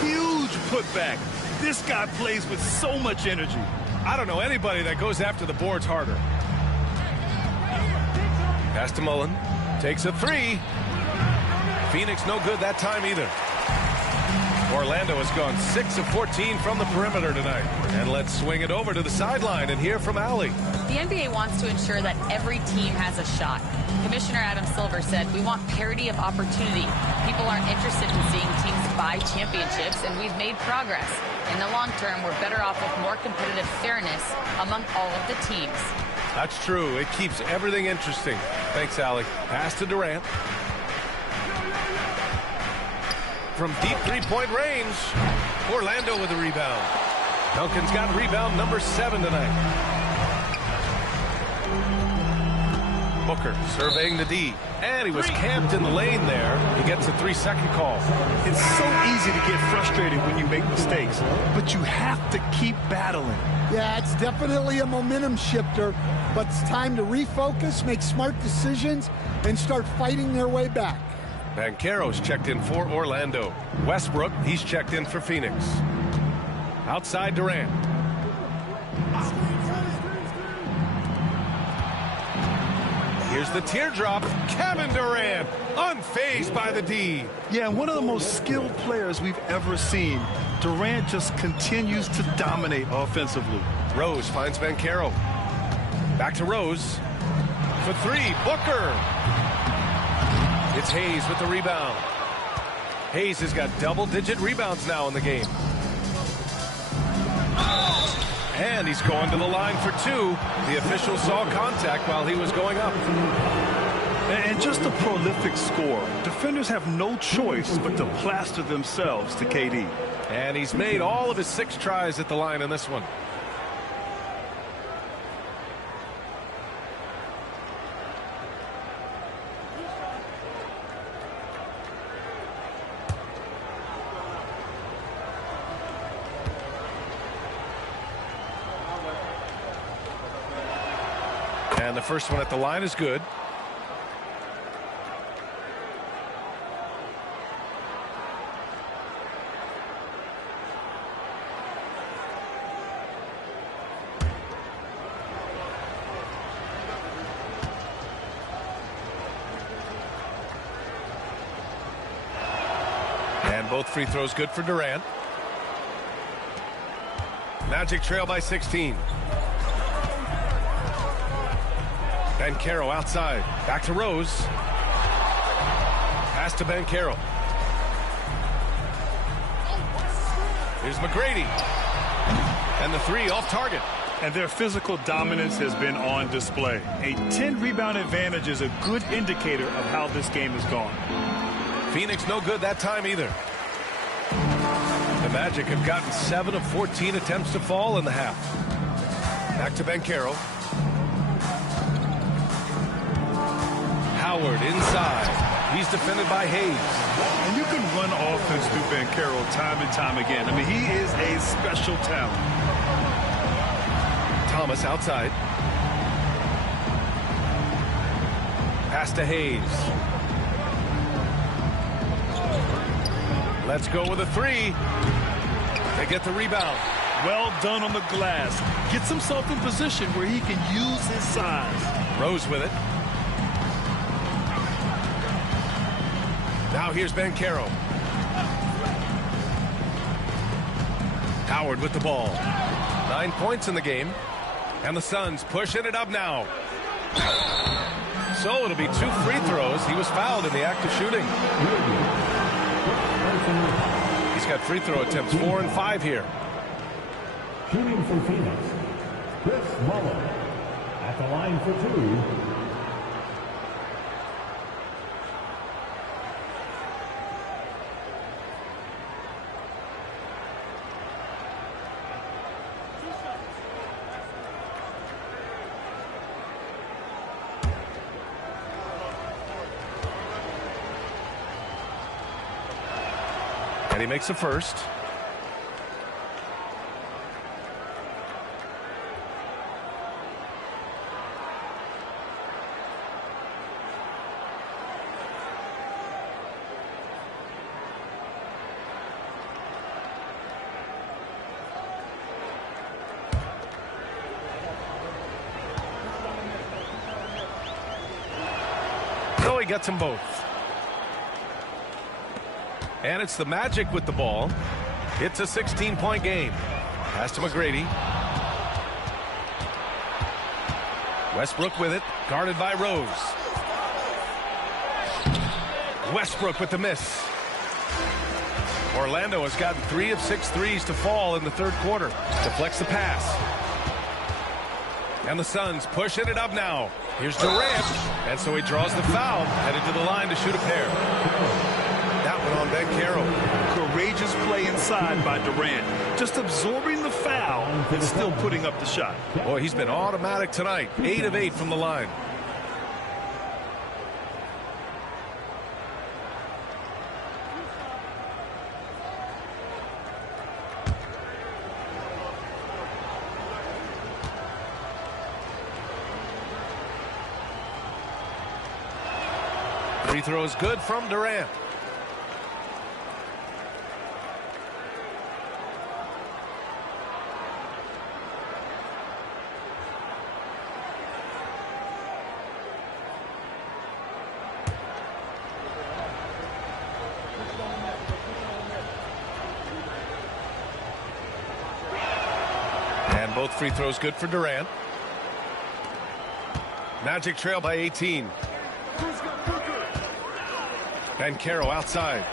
Huge putback. This guy plays with so much energy. I don't know anybody that goes after the boards harder. Pass to Mullen. Takes a 3. Phoenix no good that time either. Orlando has gone 6 of 14 from the perimeter tonight. And let's swing it over to the sideline and hear from Allie. The NBA wants to ensure that every team has a shot. Commissioner Adam Silver said, we want parity of opportunity. People aren't interested in seeing teams buy championships, and we've made progress. In the long term, we're better off with more competitive fairness among all of the teams. That's true. It keeps everything interesting. Thanks, Allie. Pass to Durant. From deep three-point range, Orlando with a rebound. Duncan's got rebound number 7 tonight. Booker surveying the D. And he was camped in the lane there. He gets a 3-second call. It's so easy to get frustrated when you make mistakes, but you have to keep battling. Yeah, it's definitely a momentum shifter, but it's time to refocus, make smart decisions, and start fighting their way back. Banchero's checked in for Orlando. Westbrook, he's checked in for Phoenix. Outside Durant. Here's the teardrop. Kevin Durant, unfazed by the D. Yeah, one of the most skilled players we've ever seen. Durant just continues to dominate offensively. Rose finds Banchero. Back to Rose. For 3, Booker. It's Hayes with the rebound. Hayes has got double-digit rebounds now in the game. And he's going to the line for 2. The official saw contact while he was going up. And just a prolific scorer. Defenders have no choice but to plaster themselves to KD. And he's made all of his 6 tries at the line in this one. And the first one at the line is good. And both free throws good for Durant. Magic trail by 16. Banchero outside. Back to Rose. Pass to Banchero. Here's McGrady. And the three off target. And their physical dominance has been on display. A 10-rebound advantage is a good indicator of how this game has gone. Phoenix no good that time either. The Magic have gotten 7 of 14 attempts to fall in the half. Back to Banchero. Howard inside. He's defended by Hayes. And you can run offense through Banchero time and time again. I mean, he is a special talent. Thomas outside. Pass to Hayes. Let's go with a three. They get the rebound. Well done on the glass. Gets himself in position where he can use his size. Rose with it. Now here's Banchero. Howard with the ball. 9 points in the game. And the Suns pushing it up now. So it'll be 2 free throws. He was fouled in the act of shooting. He's got free throw attempts 4 and 5 here. Shooting for Phoenix, Chris Muller at the line for 2. And he makes a first. So he gets them both. And it's the Magic with the ball. It's a 16-point game. Pass to McGrady. Westbrook with it, guarded by Rose. Westbrook with the miss. Orlando has gotten 3 of 6 threes to fall in the third quarter. Deflects the pass. And the Suns pushing it up now. Here's Durant. And so he draws the foul, headed to the line to shoot a pair. That one on Banchero. Courageous play inside by Durant. Just absorbing the foul and still putting up the shot. Boy, he's been automatic tonight. 8 of 8 from the line. Free throw is good from Durant. And both free throws good for Durant. Magic trail by 18. Banchero outside.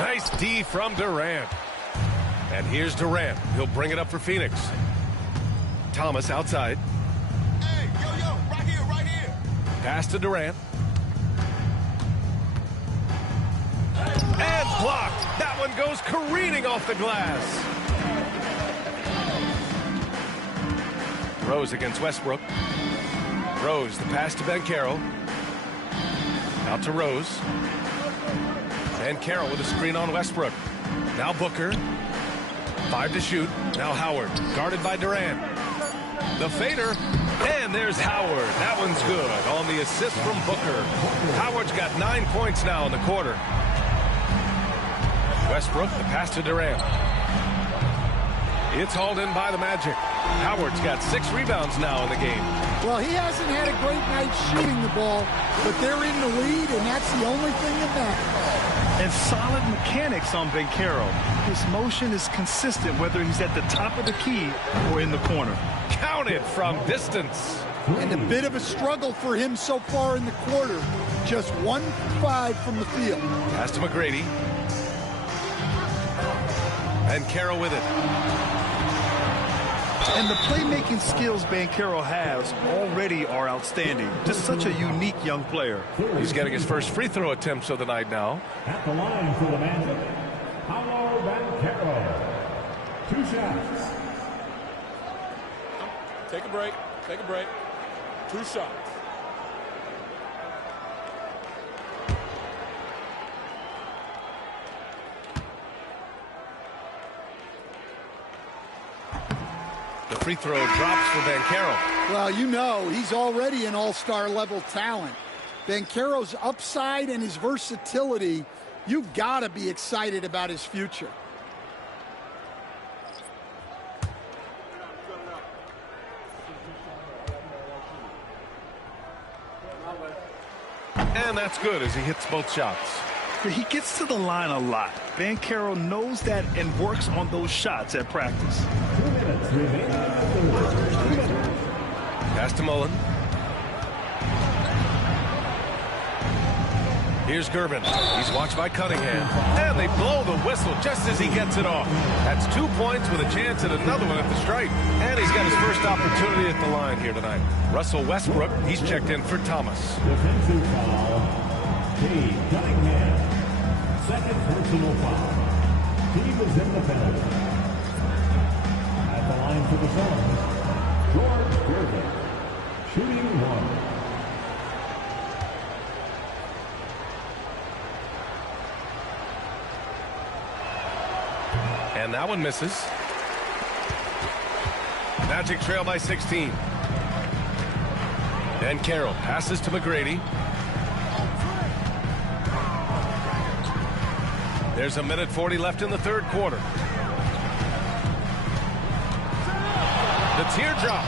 Nice D from Durant. And here's Durant. He'll bring it up for Phoenix. Thomas outside. Hey, yo, right here, right here. Pass to Durant. And blocked. That one goes careening off the glass. Rose against Westbrook. Rose, the pass to Banchero. Out to Rose. Banchero with a screen on Westbrook. Now Booker. 5 to shoot. Now Howard, guarded by Durant. The fader, and there's Howard. That one's good on the assist from Booker. Howard's got 9 points now in the quarter. Westbrook, the pass to Durant. It's hauled in by the Magic. Howard's got 6 rebounds now in the game. Well, he hasn't had a great night shooting the ball, but they're in the lead, and that's the only thing that matters. And solid mechanics on Banchero. His motion is consistent whether he's at the top of the key or in the corner. Counted from distance. And a bit of a struggle for him so far in the quarter. Just 1-5 from the field. Pass to McGrady. And Banchero with it. And the playmaking skills Banchero has already are outstanding. Just such a unique young player. He's getting his first free throw attempts of the night now. At the line for the Magic, Paolo Banchero. 2 shots. Take a break. Take a break. 2 shots. The free throw drops for Banchero. Well, you know, he's already an all-star level talent. Banchero's upside and his versatility, you've got to be excited about his future. And that's good as he hits both shots. He gets to the line a lot. Banchero knows that and works on those shots at practice. 2 minutes remaining. Pass to Mullen. Here's Gervin. He's watched by Cunningham. And they blow the whistle just as he gets it off. That's 2 points with a chance at another one at the stripe. And he's got his first opportunity at the line here tonight. Russell Westbrook, he's checked in for Thomas. Defensive foul. Cade Cunningham. Second personal foul. He was in the penalty. At the line for the Suns, George Gervin. Shooting 1. And that one misses. Magic trail by 16. And Carroll passes to McGrady. There's 1:40 left in the third quarter. The teardrop.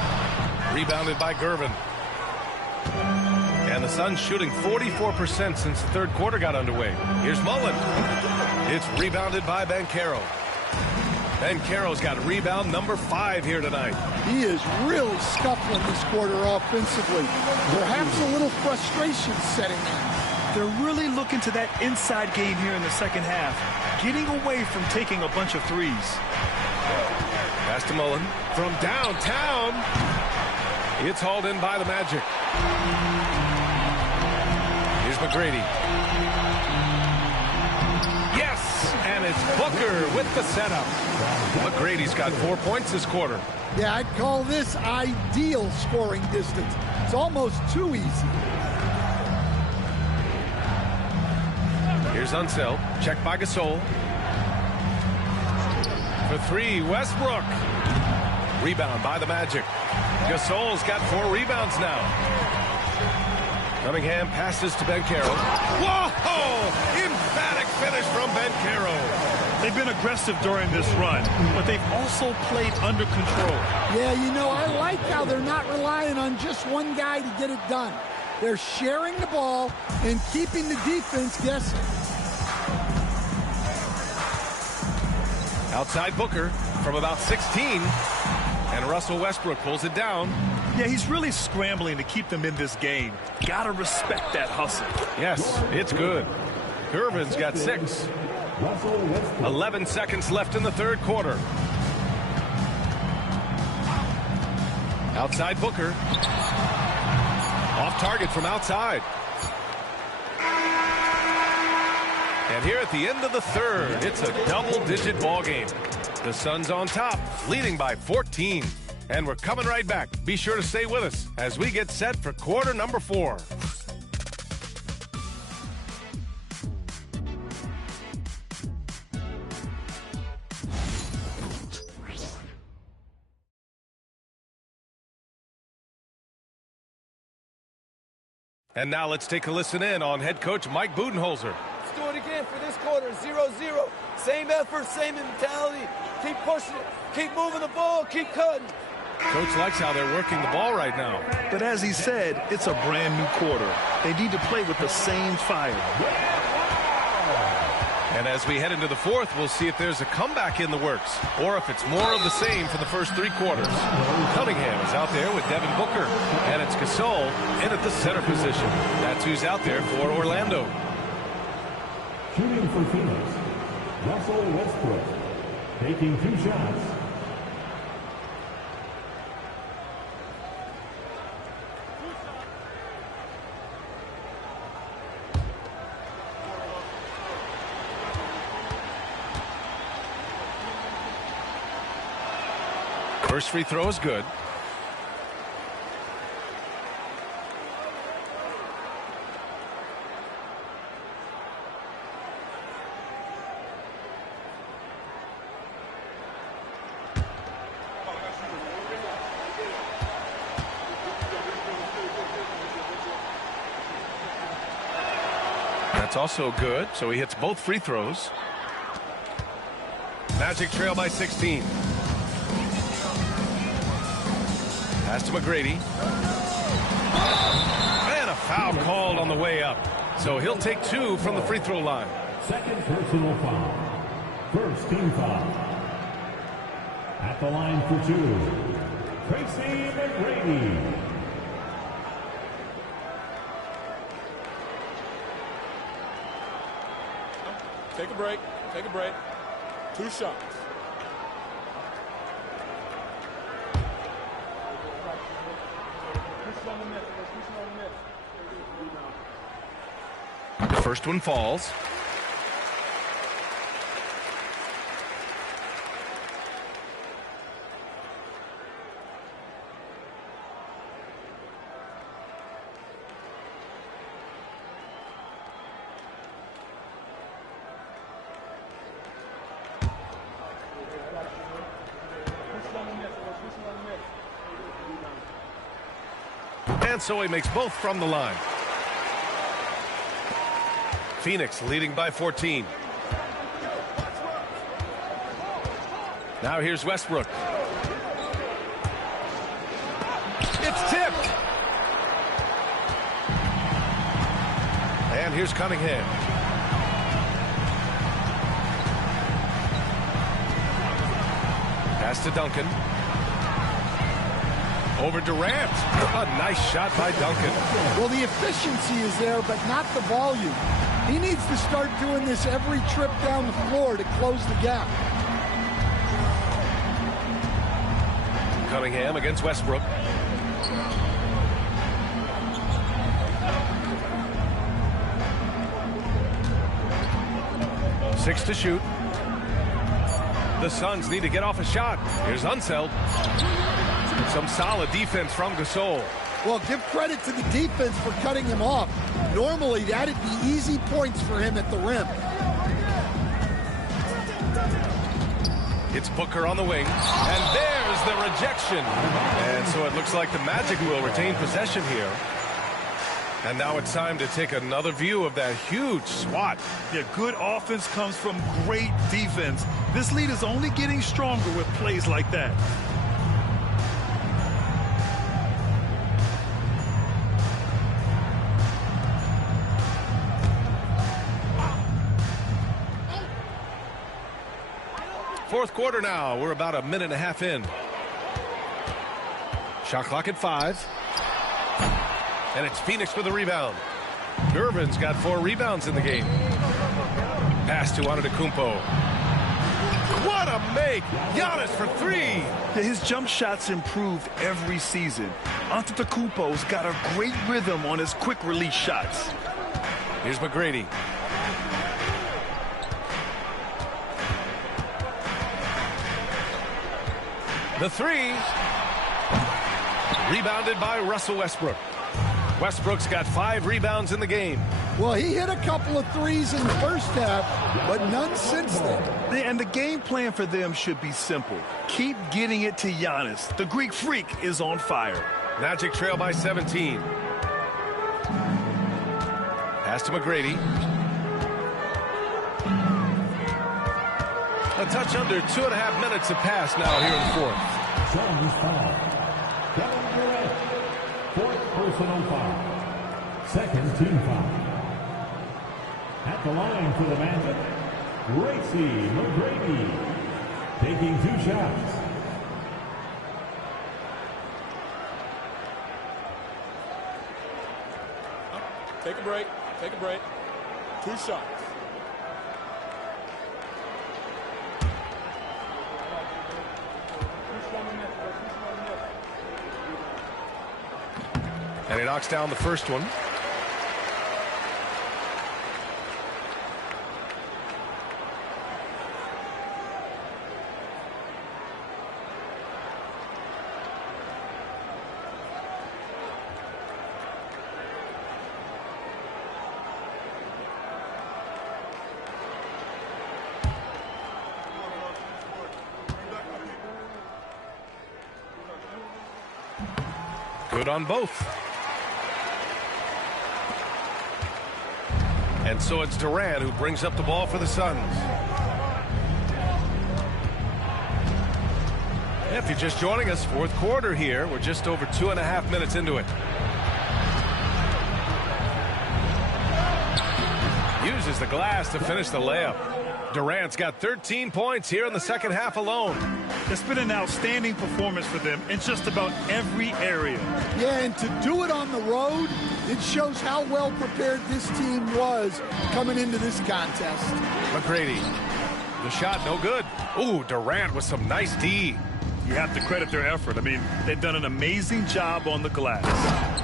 Rebounded by Gervin. And the Suns shooting 44% since the third quarter got underway. Here's Mullen. It's rebounded by Banchero. Banchero's got rebound number 5 here tonight. He is really scuffling this quarter offensively. Perhaps a little frustration setting in. They're really looking to that inside game here in the second half, getting away from taking a bunch of threes. Pass to Mullen from downtown. It's hauled in by the Magic. Here's McGrady. Yes, and it's Booker with the setup. McGrady's got 4 points this quarter. Yeah, I'd call this ideal scoring distance. It's almost too easy. Here's Unseld, checked by Gasol. For 3, Westbrook. Rebound by the Magic. Gasol's got 4 rebounds now. Cunningham passes to Banchero. Whoa! Emphatic finish from Banchero. They've been aggressive during this run, but they've also played under control. Yeah, you know, I like how they're not relying on just one guy to get it done. They're sharing the ball and keeping the defense guessing. Outside Booker from about 16. And Russell Westbrook pulls it down. Yeah, he's really scrambling to keep them in this game. Gotta respect that hustle. Yes, it's good. Gervin's got 6. 11 seconds left in the third quarter. Outside Booker. Off target from outside. And here at the end of the third, it's a double-digit ball game. The Suns on top, leading by 14. And we're coming right back. Be sure to stay with us as we get set for quarter number 4. And now let's take a listen in on head coach Mike Budenholzer. Let's do it again for this quarter, 0-0. Same effort, same mentality. Keep pushing it, keep moving the ball, keep cutting. Coach likes how they're working the ball right now. But as he said, it's a brand new quarter. They need to play with the same fire. And as we head into the fourth, we'll see if there's a comeback in the works or if it's more of the same for the first three quarters. Cunningham is out there with Devin Booker, and it's Gasol in at the center position. That's who's out there for Orlando. Shooting for Phoenix, Russell Westbrook, taking 2 shots. First free throw is good. That's also good, so he hits both free throws. Magic trail by 16. Pass to McGrady. And a foul called on the way up. So he'll take 2 from the free throw line. Second personal foul. First team foul. At the line for 2, Tracy McGrady. Take a break. Take a break. 2 shots. The first one falls. And so he makes both from the line. Phoenix leading by 14. Now here's Westbrook. It's tipped. And here's Cunningham. Pass to Duncan. Over Durant. A nice shot by Duncan. Well, the efficiency is there, but not the volume. He needs to start doing this every trip down the floor to close the gap. Cunningham against Westbrook. Six to shoot. The Suns need to get off a shot. Here's Unseld. Some solid defense from Gasol. Well, give credit to the defense for cutting him off. Normally, that'd be easy points for him at the rim. It's Booker on the wing, and there's the rejection. And so it looks like the Magic will retain possession here. And now it's time to take another view of that huge swat. Yeah, good offense comes from great defense. This lead is only getting stronger with plays like that. Fourth quarter now. We're about a minute and a half in. Shot clock at 5. And it's Phoenix with a rebound. Irvin's got 4 rebounds in the game. Pass to Antetokounmpo. What a make! Giannis for 3. Yeah, his jump shots improved every season. Antetokounmpo's got a great rhythm on his quick release shots. Here's McGrady. The 3. Rebounded by Russell Westbrook. Westbrook's got 5 rebounds in the game. Well, he hit a couple of threes in the first half, but none since then. And the game plan for them should be simple. Keep getting it to Giannis. The Greek Freak is on fire. Magic trail by 17. Pass to McGrady. A touch under 2.5 minutes have passed now here in the fourth. Suns foul. Kevin Durant. Fourth personal foul. Second team foul. At the line for the Magic, Tracy McGrady. Taking 2 shots. Take a break. Take a break. 2 shots. And he knocks down the first one. Good on both. And so it's Durant who brings up the ball for the Suns. If you're just joining us, fourth quarter here. We're just over 2.5 minutes into it. Uses the glass to finish the layup. Durant's got 13 points here in the second half alone. It's been an outstanding performance for them in just about every area. Yeah, and to do it on the road, it shows how well prepared this team was coming into this contest. McGrady, the shot no good. Ooh, Durant with some nice D. You have to credit their effort. I mean, they've done an amazing job on the glass.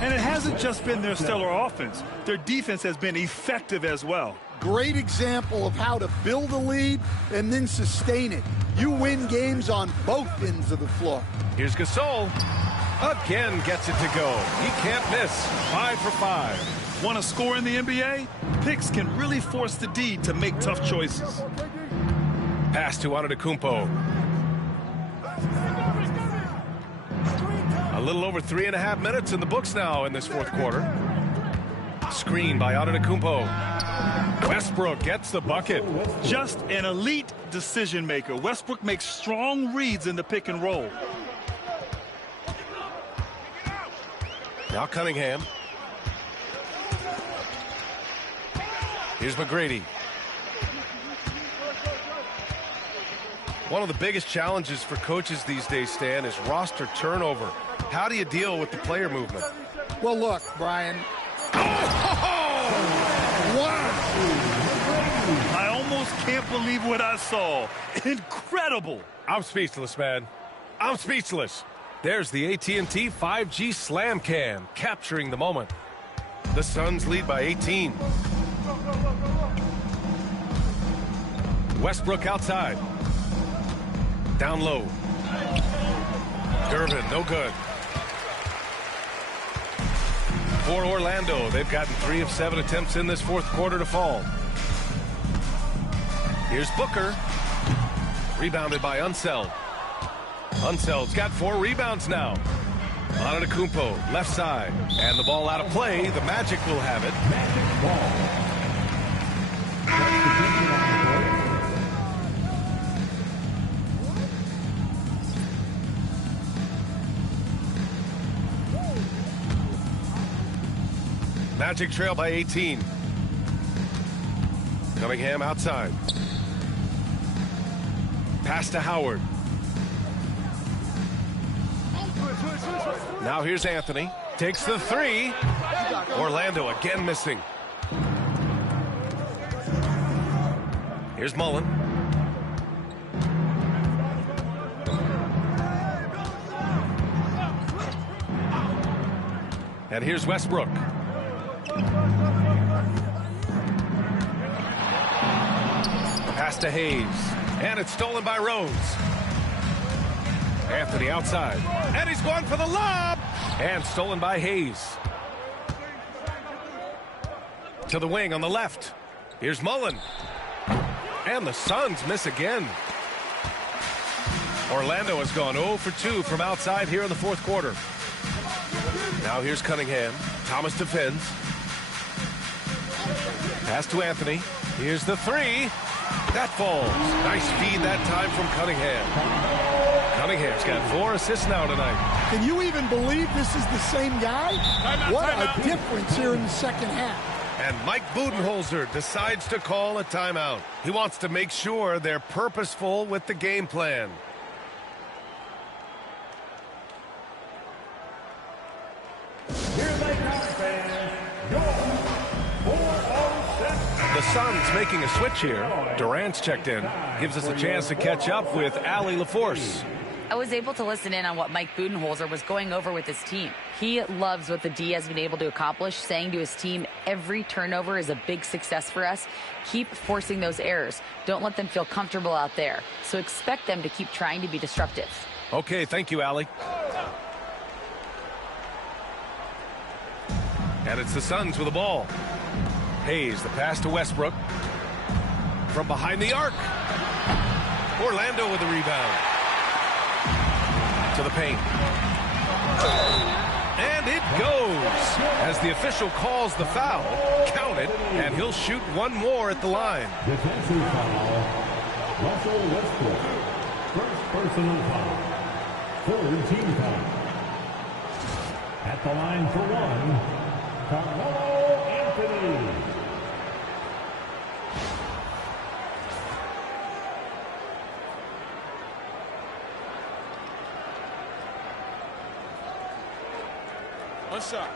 And it hasn't just been their stellar offense. Their defense has been effective as well. Great example of how to build a lead and then sustain it. You win games on both ends of the floor. Here's Gasol. Again gets it to go. He can't miss. 5 for 5. Want to score in the NBA? Picks can really force the D to make tough choices. Pass to Antetokounmpo. A little over 3.5 minutes in the books now in this fourth quarter. Screen by Antetokounmpo. Westbrook gets the bucket. Just an elite decision maker. Westbrook makes strong reads in the pick and roll. Now Cunningham. Here's McGrady. One of the biggest challenges for coaches these days, Stan, is roster turnover. How do you deal with the player movement? Well, look, Brian. I almost can't believe what I saw. Incredible. I'm speechless, man. I'm speechless. There's the AT&T 5G Slam Cam capturing the moment. The Suns lead by 18. Westbrook outside. Down low. Durbin, no good. For Orlando, they've gotten 3 of 7 attempts in this fourth quarter to fall. Here's Booker. Rebounded by Unseld. Unseld's got 4 rebounds now. Antetokounmpo, left side. And the ball out of play. The Magic will have it. Magic ball. Magic trail by 18. Cunningham outside. Pass to Howard. Now here's Anthony. Takes the 3. Orlando again missing. Here's Mullen. And here's Westbrook. Pass to Hayes. And it's stolen by Rose. Anthony outside. And he's going for the lob. And stolen by Hayes. To the wing on the left. Here's Mullen. And the Suns miss again. Orlando has gone 0 for 2 from outside here in the fourth quarter. Now here's Cunningham. Thomas defends. Pass to Anthony. Here's the three. That falls. Nice feed that time from Cunningham. Cunningham's got 4 assists now tonight. Can you even believe this is the same guy? What a difference here in the second half. And Mike Budenholzer decides to call a timeout. He wants to make sure they're purposeful with the game plan. Here they come, fans. Your 406. The Suns making a switch here. Durant's checked in. Gives us a chance to catch up with Allie LaForce. I was able to listen in on what Mike Budenholzer was going over with his team. He loves what the D has been able to accomplish, saying to his team, every turnover is a big success for us. Keep forcing those errors. Don't let them feel comfortable out there. So expect them to keep trying to be disruptive. Okay, thank you, Allie. And it's the Suns with the ball. Hayes, the pass to Westbrook. From behind the arc. Orlando with the rebound. To the paint. And it goes. As the official calls the foul, count it, and he'll shoot one more at the line. Defensive foul. Russell Westbrook. First personal foul. Third team foul. At the line for one, Carmelo Anthony. One shot.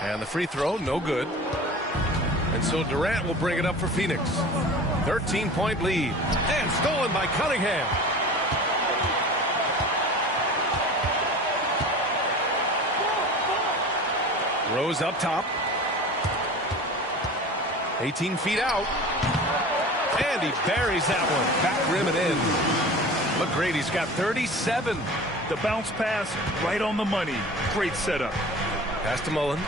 And the free throw, no good. And so Durant will bring it up for Phoenix. 13-point lead. And stolen by Cunningham. Rose up top. 18 feet out. And he buries that one. Back rim and in. McGrady's got 37. The bounce pass right on the money. Great setup. Pass to Mullen.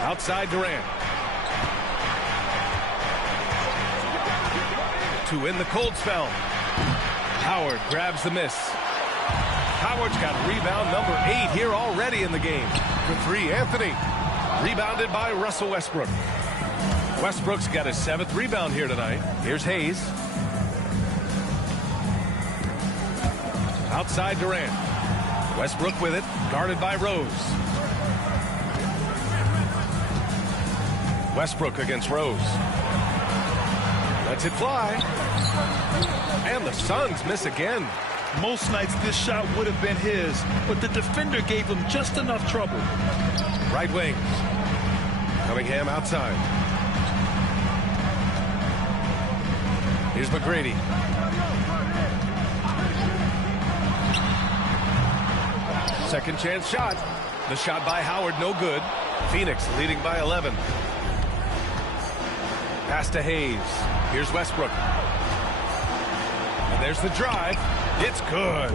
Outside Durant. To in the cold spell. Howard grabs the miss. Howard's got rebound number 8 here already in the game. For 3, Anthony. Rebounded by Russell Westbrook. Westbrook's got his 7th rebound here tonight. Here's Hayes. Outside Durant. Westbrook with it, guarded by Rose. Westbrook against Rose. Lets it fly. And the Suns miss again. Most nights this shot would have been his, but the defender gave him just enough trouble. Right wing. Cunningham outside. Here's McGrady. Second chance shot. The shot by Howard, no good. Phoenix leading by 11. Pass to Hayes. Here's Westbrook. And there's the drive. It's good.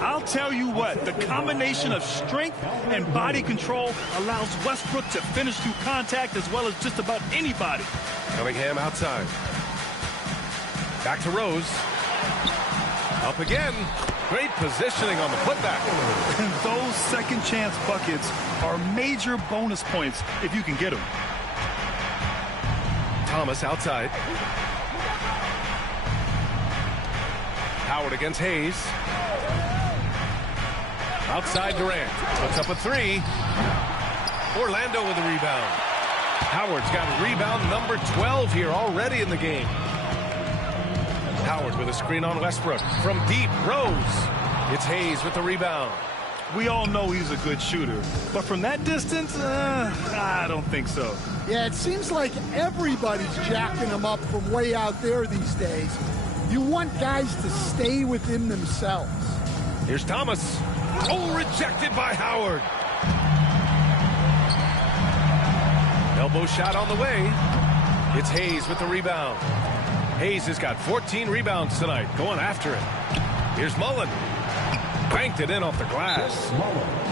I'll tell you what, the combination of strength and body control allows Westbrook to finish through contact as well as just about anybody. Cunningham outside. Back to Rose. Up again. Great positioning on the putback. And those second chance buckets are major bonus points if you can get them. Thomas outside. Howard against Hayes. Outside Durant. Puts up a 3. Orlando with the rebound. Howard's got rebound number 12 here already in the game. Howard with a screen on Westbrook. From deep, Rose. It's Hayes with the rebound. We all know he's a good shooter, but from that distance, I don't think so. Yeah, it seems like everybody's jacking him up from way out there these days. You want guys to stay within themselves. Here's Thomas. Oh, rejected by Howard. Elbow shot on the way. It's Hayes with the rebound. Hayes has got 14 rebounds tonight, going after it. Here's Mullen. Banked it in off the glass.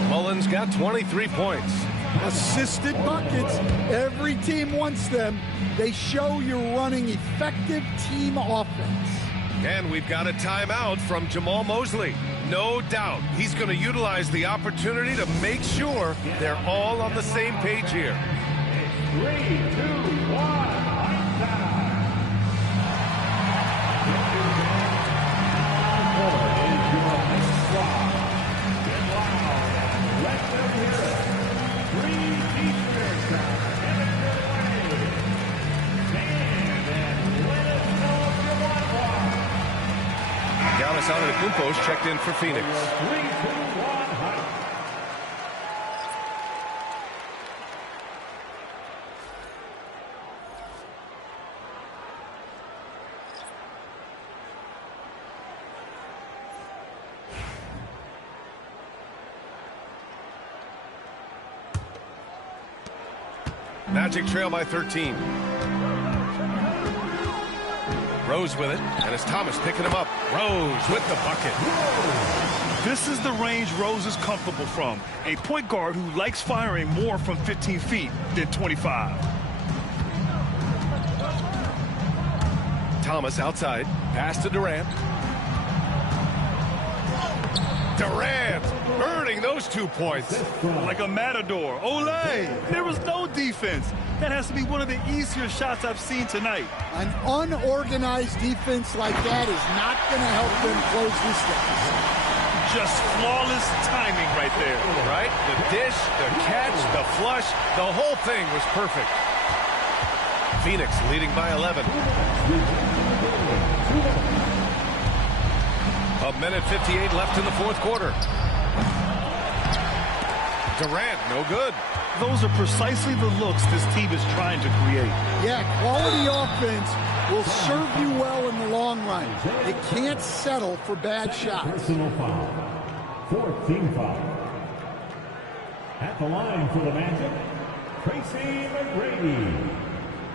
Mullen's got 23 points. Assisted buckets. Every team wants them. They show you're running effective team offense. And we've got a timeout from Jamal Mosley. No doubt he's going to utilize the opportunity to make sure they're all on the same page here. 3, 2, 1. Giannis Antetokounmpo is checked in for Phoenix. Magic trail by 13. Rose with it, and it's Thomas picking him up. Rose with the bucket. This is the range Rose is comfortable from. A point guard who likes firing more from 15 feet than 25. Thomas outside. Pass to Durant. Durant earning those 2 points. Like a matador. Olay! There was no defense. That has to be one of the easier shots I've seen tonight. An unorganized defense like that is not going to help them close this deficit. Just flawless timing right there. Right? The dish, the catch, the flush, the whole thing was perfect. Phoenix leading by 11. A minute 58 left in the fourth quarter. Durant, no good. Those are precisely the looks this team is trying to create. Yeah, quality offense will serve you well in the long run. They can't settle for bad shots. Personal foul. 4th team foul. At the line for the Magic, Tracy McGrady.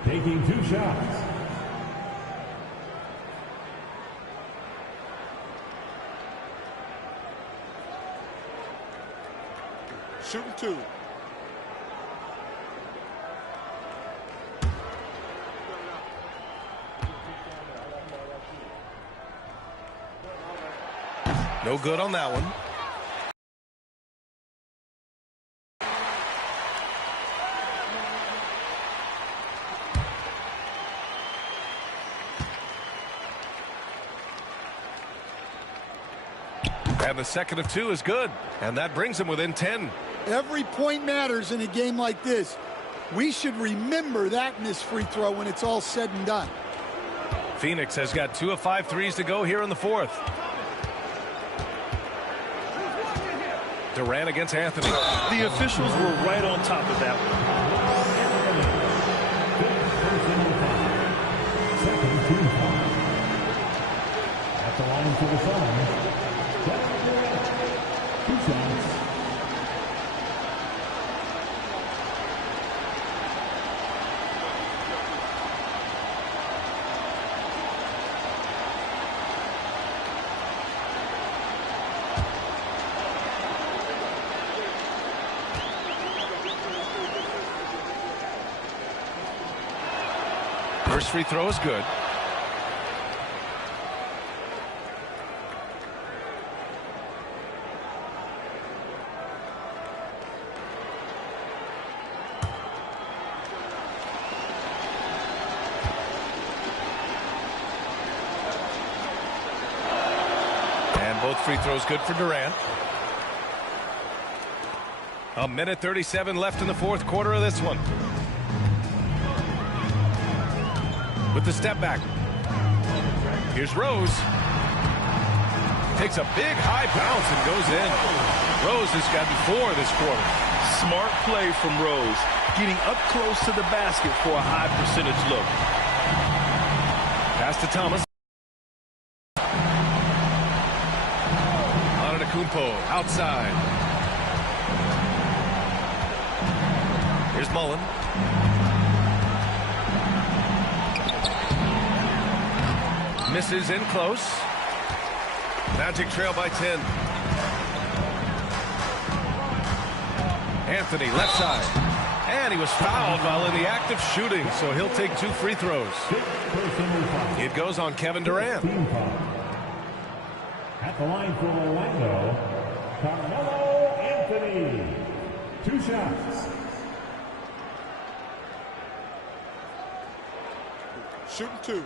Taking 2 shots. Shooting 2. No good on that one. And the second of 2 is good. And that brings him within 10. Every point matters in a game like this. We should remember that in this free throw when it's all said and done. Phoenix has got 2 of 5 threes to go here in the fourth. Durant against Anthony. The officials were right on top of that one. Second team foul. At the line for the Suns, Kevin Durant. 2 shots. First free throw is good. And both free throws good for Durant. A minute 37 left in the fourth quarter of this one. With the step back. Here's Rose. Takes a big high bounce and goes in. Rose has gotten 4 this quarter. Smart play from Rose. Getting up close to the basket for a high percentage look. Pass to Thomas. Antetokounmpo outside. Here's Mullen. Misses in close. Magic trail by 10. Anthony, left side. And he was fouled while in the act of shooting, so he'll take 2 free throws. It goes on Kevin Durant. At the line for Orlando, Carmelo Anthony. 2 shots. Shooting 2.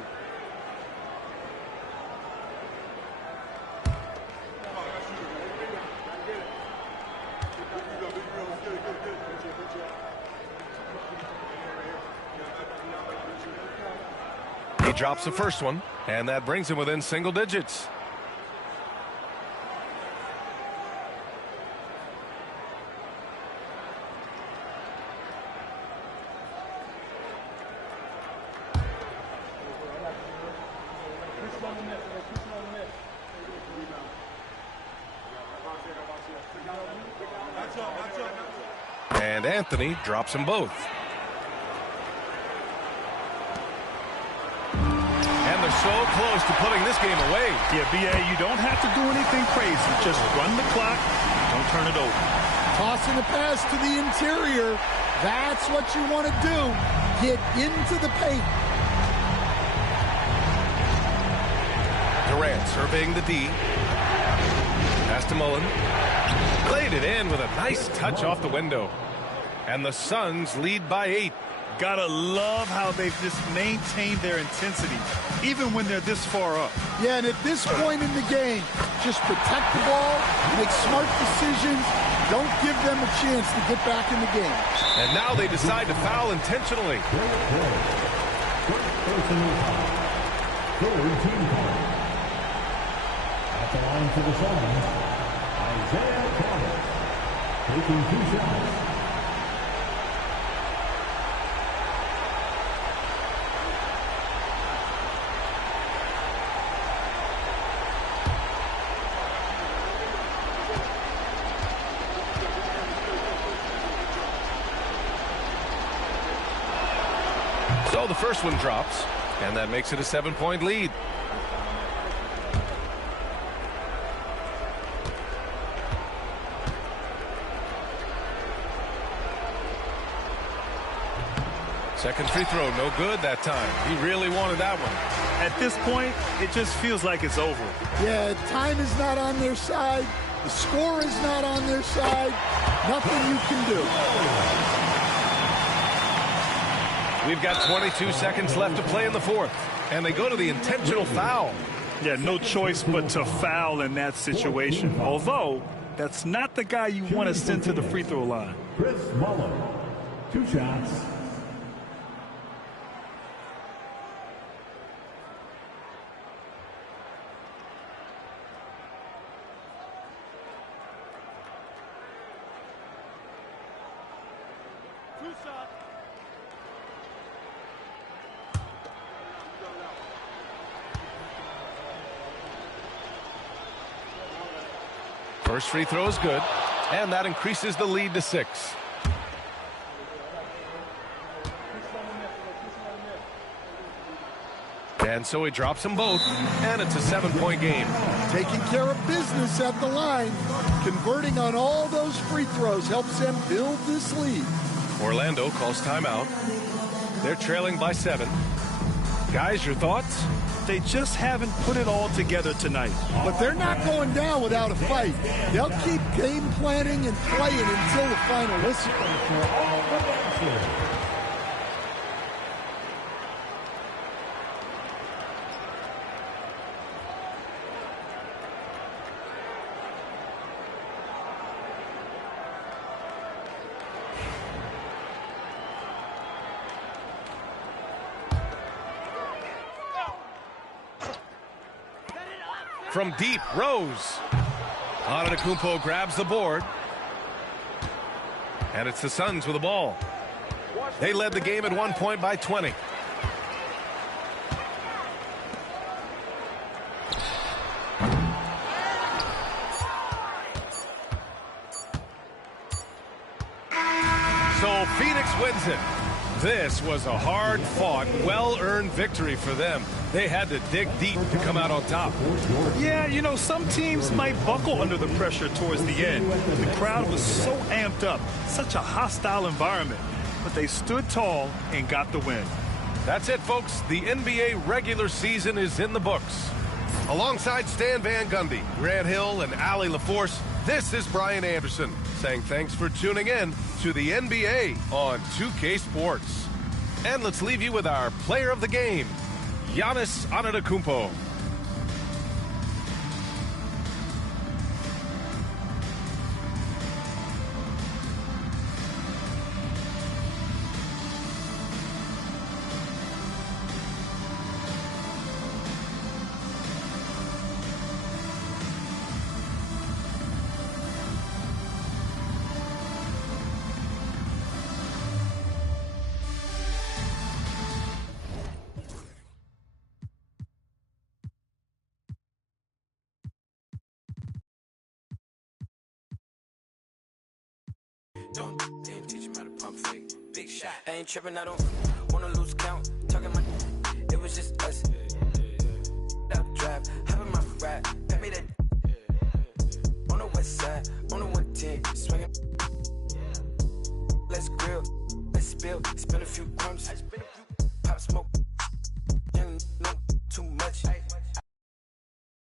He drops the first one, and that brings him within single digits. And Anthony drops them both. And they're so close to putting this game away. Yeah, B.A., you don't have to do anything crazy. Just run the clock. Don't turn it over. Tossing the pass to the interior. That's what you want to do. Get into the paint. Durant surveying the D. Pass to Mullen. Played it in with a nice touch off the window. And the Suns lead by 8. Gotta love how they've just maintained their intensity, even when they're this far up. Yeah, and at this point in the game, just protect the ball, make smart decisions, don't give them a chance to get back in the game. And now they decide to foul intentionally. At the line for the Suns, Isaiah Thomas, taking 2 shots. So the first one drops, and that makes it a 7-point lead. Second free throw, no good that time. He really wanted that one. At this point, it just feels like it's over. Yeah, time is not on their side. The score is not on their side. Nothing you can do. We've got 22 seconds left to play in the fourth, and they go to the intentional foul. Yeah, no choice but to foul in that situation. Although, that's not the guy you want to send to the free throw line. Chris Muller, 2 shots. First free throw is good, and that increases the lead to 6. And so he drops them both, and it's a 7-point game. Taking care of business at the line, converting on all those free throws helps them build this lead. Orlando calls timeout. They're trailing by 7. Guys, your thoughts? They just haven't put it all together tonight. But they're not going down without a fight. They'll keep game planning and playing until the final whistle. From deep, Rose. Antetokounmpo grabs the board. And it's the Suns with the ball. They led the game at 1 point by 20. So Phoenix wins it. This was a hard-fought, well-earned victory for them. They had to dig deep to come out on top. Yeah, you know, some teams might buckle under the pressure towards the end. The crowd was so amped up, such a hostile environment. But they stood tall and got the win. That's it, folks. The NBA regular season is in the books. Alongside Stan Van Gundy, Grant Hill, and Allie LaForce, this is Brian Anderson saying thanks for tuning in to the NBA on 2K Sports. And let's leave you with our player of the game, Giannis Antetokounmpo. Don't damn teach him how to pump fake. Big shot. I ain't tripping, I don't wanna lose count. Talking my it was just us. Up drive, hop in my ride, pay me that on the west side, on the 110, swinging. Let's grill, let's spill, spin a few crumbs, pop smoke.